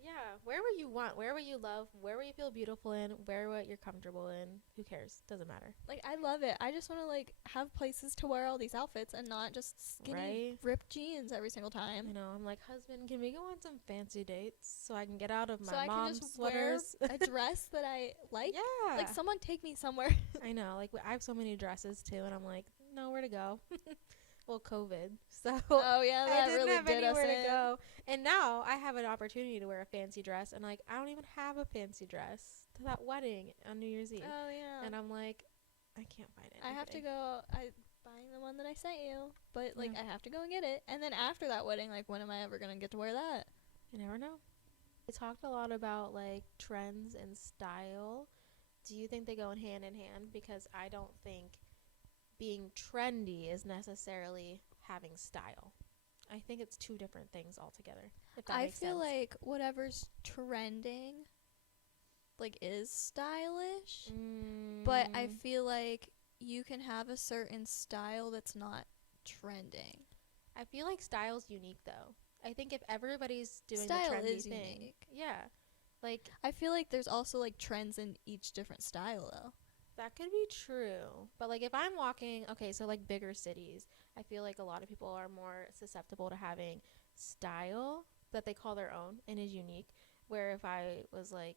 Yeah, wherever you want, wherever you love, wherever you feel beautiful in, wear what you're comfortable in. Who cares? Doesn't matter. Like I love it. I just want to like have places to wear all these outfits and not just skinny Right? ripped jeans every single time. You know, I'm like, husband, can we go on some fancy dates so I can get out of my So I can mom's just wear sweaters? a dress that I like. Yeah. Like someone take me somewhere. I know. Like I have so many dresses too, and I'm like, nowhere to go. Well, COVID, so Oh yeah, I that didn't really have did us anywhere in. to go. And now I have an opportunity to wear a fancy dress, and like I don't even have a fancy dress to that wedding on New Year's Eve. Oh yeah. And I'm like, I can't find it. I have to go. I buying the one that I sent you, but like Yeah. I have to go and get it. And then after that wedding, like when am I ever gonna get to wear that? You never know. We talked a lot about like trends and style. Do you think they go in hand? Because I don't think being trendy is necessarily having style. I think it's two different things altogether. If that I makes feel sense. like whatever's trending, like is stylish, but I feel like you can have a certain style that's not trending. I feel like style's unique though. I think if everybody's doing Style the trendy is thing, unique. yeah, like I feel like there's also like trends in each different style though. that could be true. But like if I'm walking, okay, so like bigger cities, I feel like a lot of people are more susceptible to having style that they call their own and is unique. Where if I was like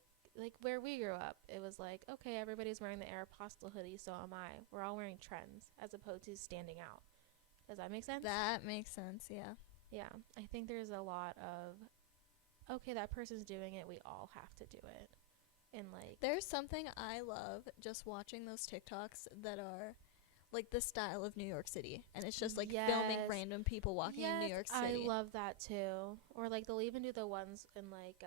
where we grew up, it was like, okay, everybody's wearing the Aeropostale hoodie, so am I. We're all wearing trends as opposed to standing out. Does that make sense? That makes sense, yeah. Yeah, I think there's a lot of, okay, that person's doing it, we all have to do it. And like, There's something I love just watching those TikToks that are like the style of New York City, and it's just like filming Yes. random people walking in New York City. I love that too. Or like they'll even do the ones in like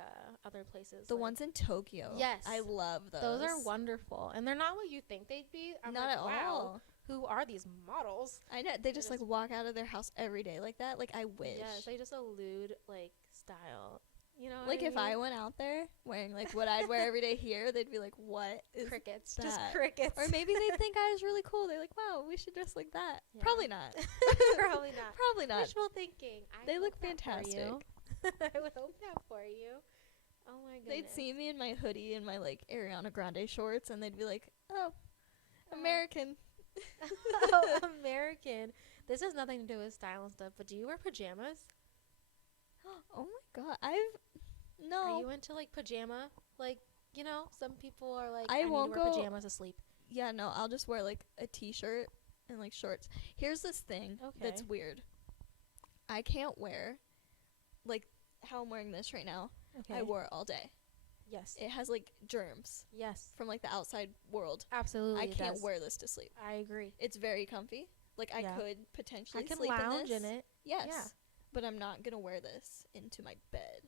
other places. the like, ones in Tokyo. Yes. I love those. those are wonderful, and they're not what you think they'd be. I'm Not like, at wow, all. who are these models? I know they just just- like walk out of their house every day like that. Like I wish. Yes, they just elude like style. You know, Like, what if I I mean? went out there wearing, like, what I'd wear every day here, they'd be like, what is Crickets, that? just crickets. Or maybe they'd think I was really cool. They're like, wow, we should dress like that. Yeah. Probably not. Probably not. Probably not. Wishful thinking. They hope look that for fantastic. you. I would hope that for you. Oh my goodness. They'd see me in my hoodie and my, like, Ariana Grande shorts, and they'd be like, oh, American. Oh, American. This has nothing to do with style and stuff, but do you wear pajamas? Oh my god. No. Are you into like pajama? Like, you know, some people are like, I need won't to wear go- pajamas to sleep. Yeah, no, I'll just wear, like, a t-shirt and, like, shorts. Here's this thing that's Okay. weird. I can't wear, like, how I'm wearing this right now. Okay. I wore it all day. Yes. It has, like, germs Yes. from, like, the outside world. Absolutely. I it can't does. wear this to sleep. I agree. It's very comfy. Like, I Yeah. could I potentially can sleep lounge in this. in it. Yes. Yeah. But I'm not going to wear this into my bed.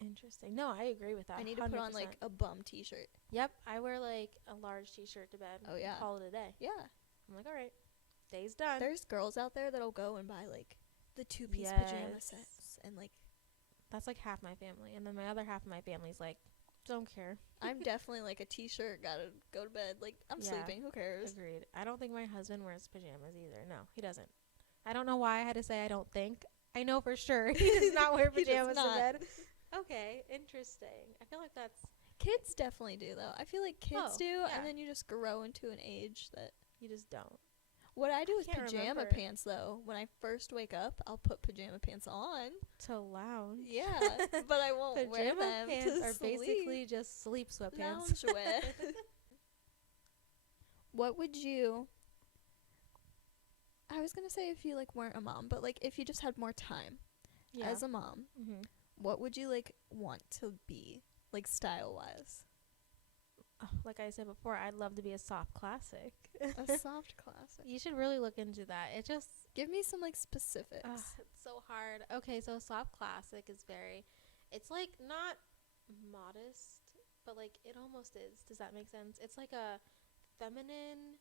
Interesting. No, I agree with that. I need to put on, 100%. like, a bum t-shirt. Yep. I wear like a large t-shirt to bed. Oh, yeah. Call it a day. Yeah. I'm like, all right, day's done. There's girls out there that'll go and buy, like, the two-piece pajama Yes. sets. And, like, That's like half my family, and then my other half of my family's like, don't care. I'm definitely, like, a t-shirt, gotta go to bed. Like, I'm Yeah. sleeping. Who cares? Agreed. I don't think my husband wears pajamas either. No, he doesn't. I don't know why I had to say I don't think. I know for sure he does not wear He does pajamas to not. bed. Okay, interesting. I feel like that's Kids definitely do, though. I feel like kids Oh, do, yeah. and then you just grow into an age that... you just don't. What I do I with can't pajama remember. pants, though, when I first wake up, I'll put pajama pants on. To lounge. Yeah, but I won't wear Pajama them pants to are sleep. basically just sleep sweatpants. Loungewear. What would you... I was going to say if you, like, weren't a mom, but, like, if you just had more time Yeah. as a mom, Mm-hmm. what would you, like, want to be, like, style-wise? Like I said before, I'd love to be a soft classic. A soft classic. You should really look into that. It just Give me some, like, specifics. it's so hard. Okay, so soft classic is it's like not modest, but like it almost is. Does that make sense? It's like a feminine.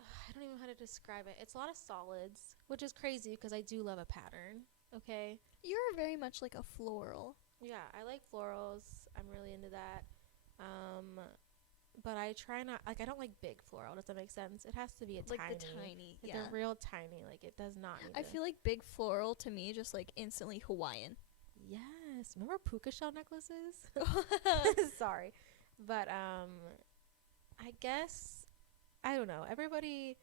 I don't even know how to describe it. It's a lot of solids, which is crazy because I do love a pattern. Okay. You're very much like a floral. Yeah, I like florals. I'm really into that. But I try not, like, I don't like big floral. Does that make sense? It has to be a Like tiny. the tiny, Like yeah. the real tiny. Like, it does not need I to- feel like big floral to me just like instantly Hawaiian. Yes. Remember puka shell necklaces? Sorry. But, I guess, I don't know. Everybody,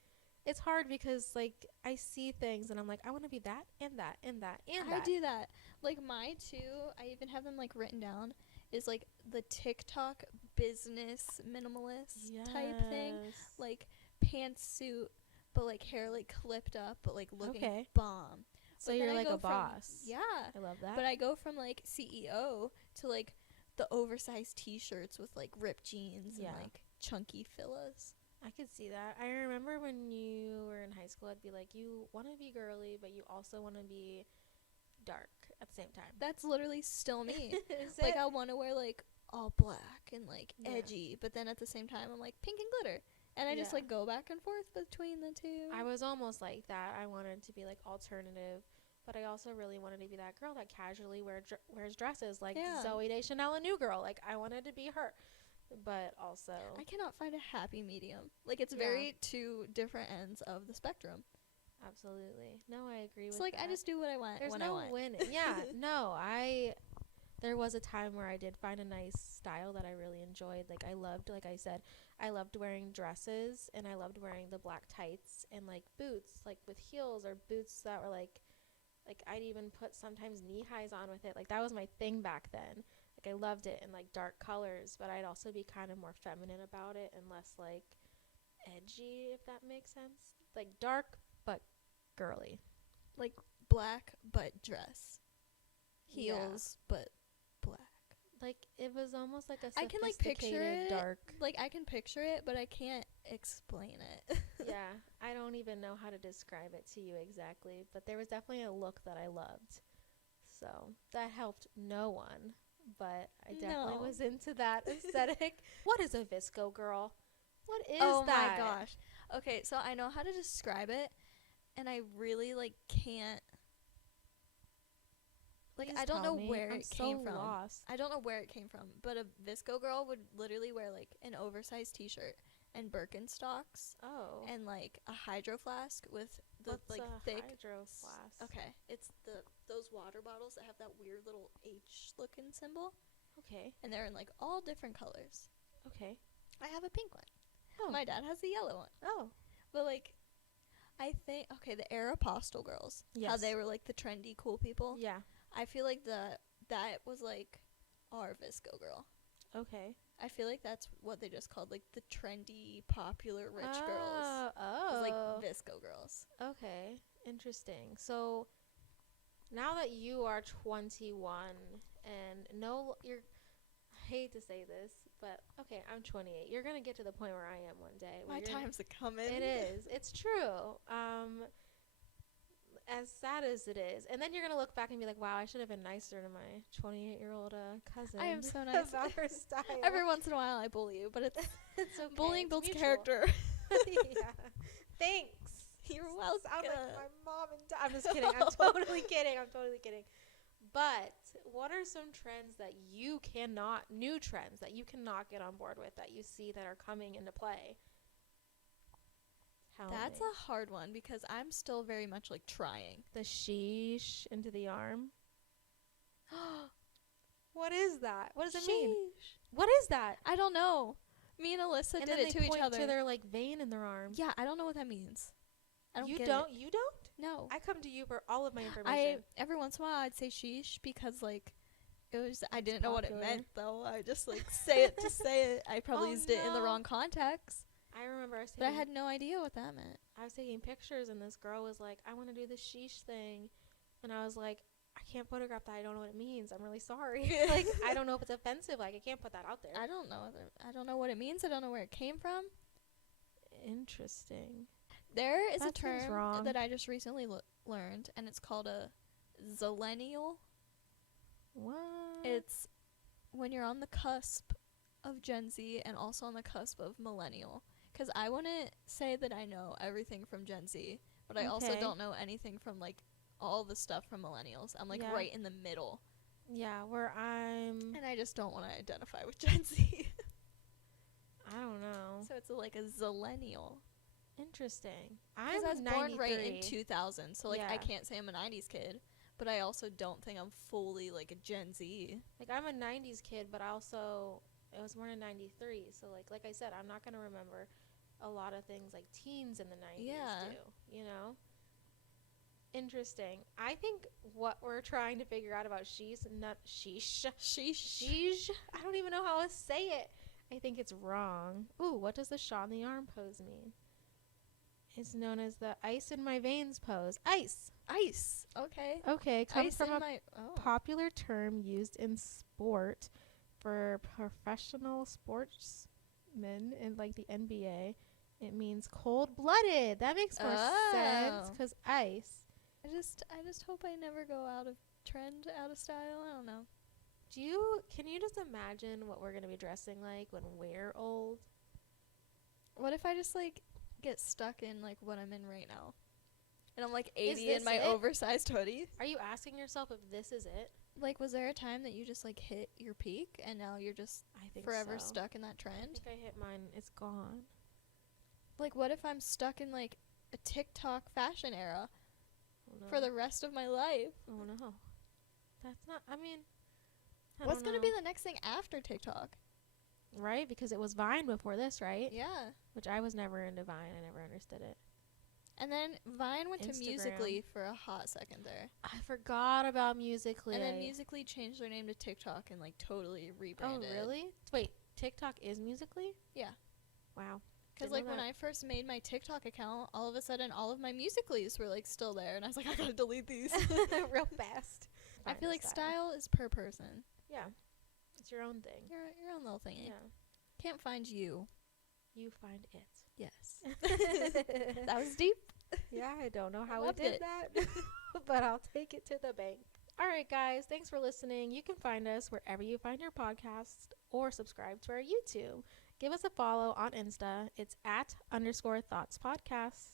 it's hard because, like, I see things and I'm like, I want to be that and that and that and that. I do that. Like my two, I even have them like written down, is like the TikTok business minimalist type thing. Yes. Like pantsuit, but like hair like clipped up, but like looking Okay. bomb. So But then you're I like go a from- boss. Yeah. I love that. But I go from like CEO to like the oversized t-shirts with like ripped jeans Yeah. and like chunky fillas. I could see that. I remember when you were in high school, I'd be like, you want to be girly, but you also want to be dark at the same time. That's literally still me. Is Like it? I want to wear like all black and like Yeah. edgy, but then at the same time I'm like pink and glitter. And I just Yeah. like go back and forth between the two. I was almost like that. I wanted to be like alternative, but I also really wanted to be that girl that casually wears dresses, like Yeah. Zooey Deschanel, a new girl. Like I wanted to be her, but also I cannot find a happy medium. Like it's Yeah. very two different ends of the spectrum. absolutely no. I agree It's with like that. I just do what I want There's when no I want. winning. Yeah, no. There was a time where I did find a nice style that I really enjoyed. Like I loved, like I said, I loved wearing dresses and I loved wearing the black tights and like boots, like with heels or boots that were like I'd even put sometimes knee highs on with it. Like that was my thing back then. Like I loved it in like dark colors, but I'd also be kind of more feminine about it and less like edgy, if that makes sense. Like dark but girly. Like black but dress. Yeah. Heels but black. Like it was almost like a I can, like, picture sophisticated it. dark. Like I can picture it, but I can't explain it. Yeah, I don't even know how to describe it to you exactly, but there was definitely a look that I loved. So that helped no one, but I definitely No. was into that aesthetic. What is a Visco girl? What is Oh that? my gosh. Okay, so I know how to describe it, and I really like can't. like, Please I don't tell know me. where I'm it came so from. lost. I don't know where it came from, but a Visco girl would literally wear like an oversized t-shirt and Birkenstocks Oh. and like a hydro flask with the What's like a thick hydro flask? Okay, it's those water bottles that have that weird little H looking symbol, Okay. and they're in like all different colors. Okay. I have a pink one. Oh. My dad has the yellow one. Oh. But like, I think the Aeropostale girls, how Yes. they were like the trendy cool people. Yeah. I feel like that was like our Visco girl. Okay. I feel like that's what they just called like the trendy, popular, rich girls. Oh. It was like Visco girls. Okay. Interesting. So now that you are 21 and you're, I hate to say this, but okay, I'm 28. You're going to get to the point where I am one day. My time's a-coming. It is. It's true. As sad as it is. And then you're going to look back and be like, wow, I should have been nicer to my 28-year-old cousin. I am so nice. About her style. Every once in a while I bully you, but it's It's okay. bullying It's builds mutual. character. Yeah. Thanks. You're welcome. Sound like my mom and dad. I'm just kidding. I'm totally kidding. But what are some trends that new trends that you cannot get on board with, that you see that are coming into play? That's a hard one because I'm still very much like trying. The sheesh into the arm. What is that? What does it mean? What is that? I don't know. Me and Alyssa And did then it to each other. to their like vein in their arm. Yeah, I don't know what that means. I don't You get don't? it. You don't? No. I come to you for all of my information. Every once in a while I'd say sheesh because like it was I didn't know what it popular. meant though. I just like say it to say it. I probably Oh, used it in the no. wrong context. I remember But I had no idea what that meant. I was taking pictures and this girl was like, I want to do the sheesh thing. And I was like, I can't photograph that. I don't know what it means. I'm really sorry. Like, I don't know if it's offensive. Like, I can't put that out there. I don't know what it means. I don't know where it came from. Interesting. There is That a seems term wrong. that I just recently learned, and it's called a zillennial. What? It's when you're on the cusp of Gen Z and also on the cusp of millennial. Because I wouldn't say that I know everything from Gen Z, but I also Okay. don't know anything from, like, all the stuff from millennials. I'm, like, Yeah. right in the middle. Yeah, where I'm... And I just don't want to identify with Gen Z. I don't know. So it's like a zillennial. Interesting. Because I was born right in 2000, so, like, I Yeah. can't say I'm a 90s kid. But I also don't think I'm fully, like, a Gen Z. Like, I'm a 90s kid, but I was born in 93. So, like I said, I'm not going to remember a lot of things like teens in the 90s do, you know? Interesting. I think what we're trying to figure out about sheesh. I don't even know how to say it. I think it's wrong. Ooh, what does the shot in the arm pose mean? It's known as the ice in my veins pose. Ice. Okay. Okay, comes Ice from in a my popular term used in sport for professional sportsmen in like the NBA. It means cold-blooded. That makes more sense because ice. I just hope I never go out of trend, out of style. I don't know. Can you just imagine what we're going to be dressing like when we're old? What if I just like get stuck in like what I'm in right now? And I'm like Is 80 this in my it? oversized hoodie. Are you asking yourself if this is it? Like, was there a time that you just like hit your peak and now you're just I think forever so. stuck in that I trend? think I hit mine. It's gone. Like, what if I'm stuck in like a TikTok fashion era Oh, no. for the rest of my life? Oh no. That's not, I mean. What's going to be the next thing after TikTok? Right? Because it was Vine before this, right? Yeah. Which I was never into Vine. I never understood it. And then Vine went to Instagram. Musical.ly for a hot second there. I forgot about Musical.ly. And then Musical.ly changed their name to TikTok and like totally rebranded. Oh, really? Wait, TikTok is Musical.ly? Yeah. Wow. Because like when I first made my TikTok account, all of a sudden all of my Musical.lys were like still there, and I was like, I gotta delete these. Real fast. I feel like style is per person. Yeah. It's your own thing. Your own little thing. Yeah. Can't find you. You find it. Yes. That was deep. Yeah, I don't know how we Loved did it. that, but I'll take it to the bank. All right, guys. Thanks for listening. You can find us wherever you find your podcast or subscribe to our YouTube. Give us a follow on Insta. It's @_thoughts podcast.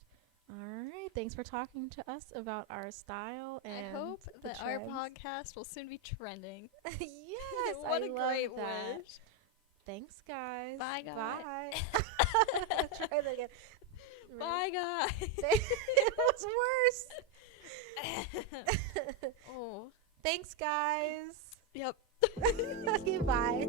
All right. Thanks for talking to us about our style and I hope the that our trends. podcast will soon be trending. Yes, What I a love great that. wish. Thanks, guys. Bye, guys. Bye. Try that again. Bye, guys. It was worse. Oh. Thanks, guys. Yep. Okay, bye.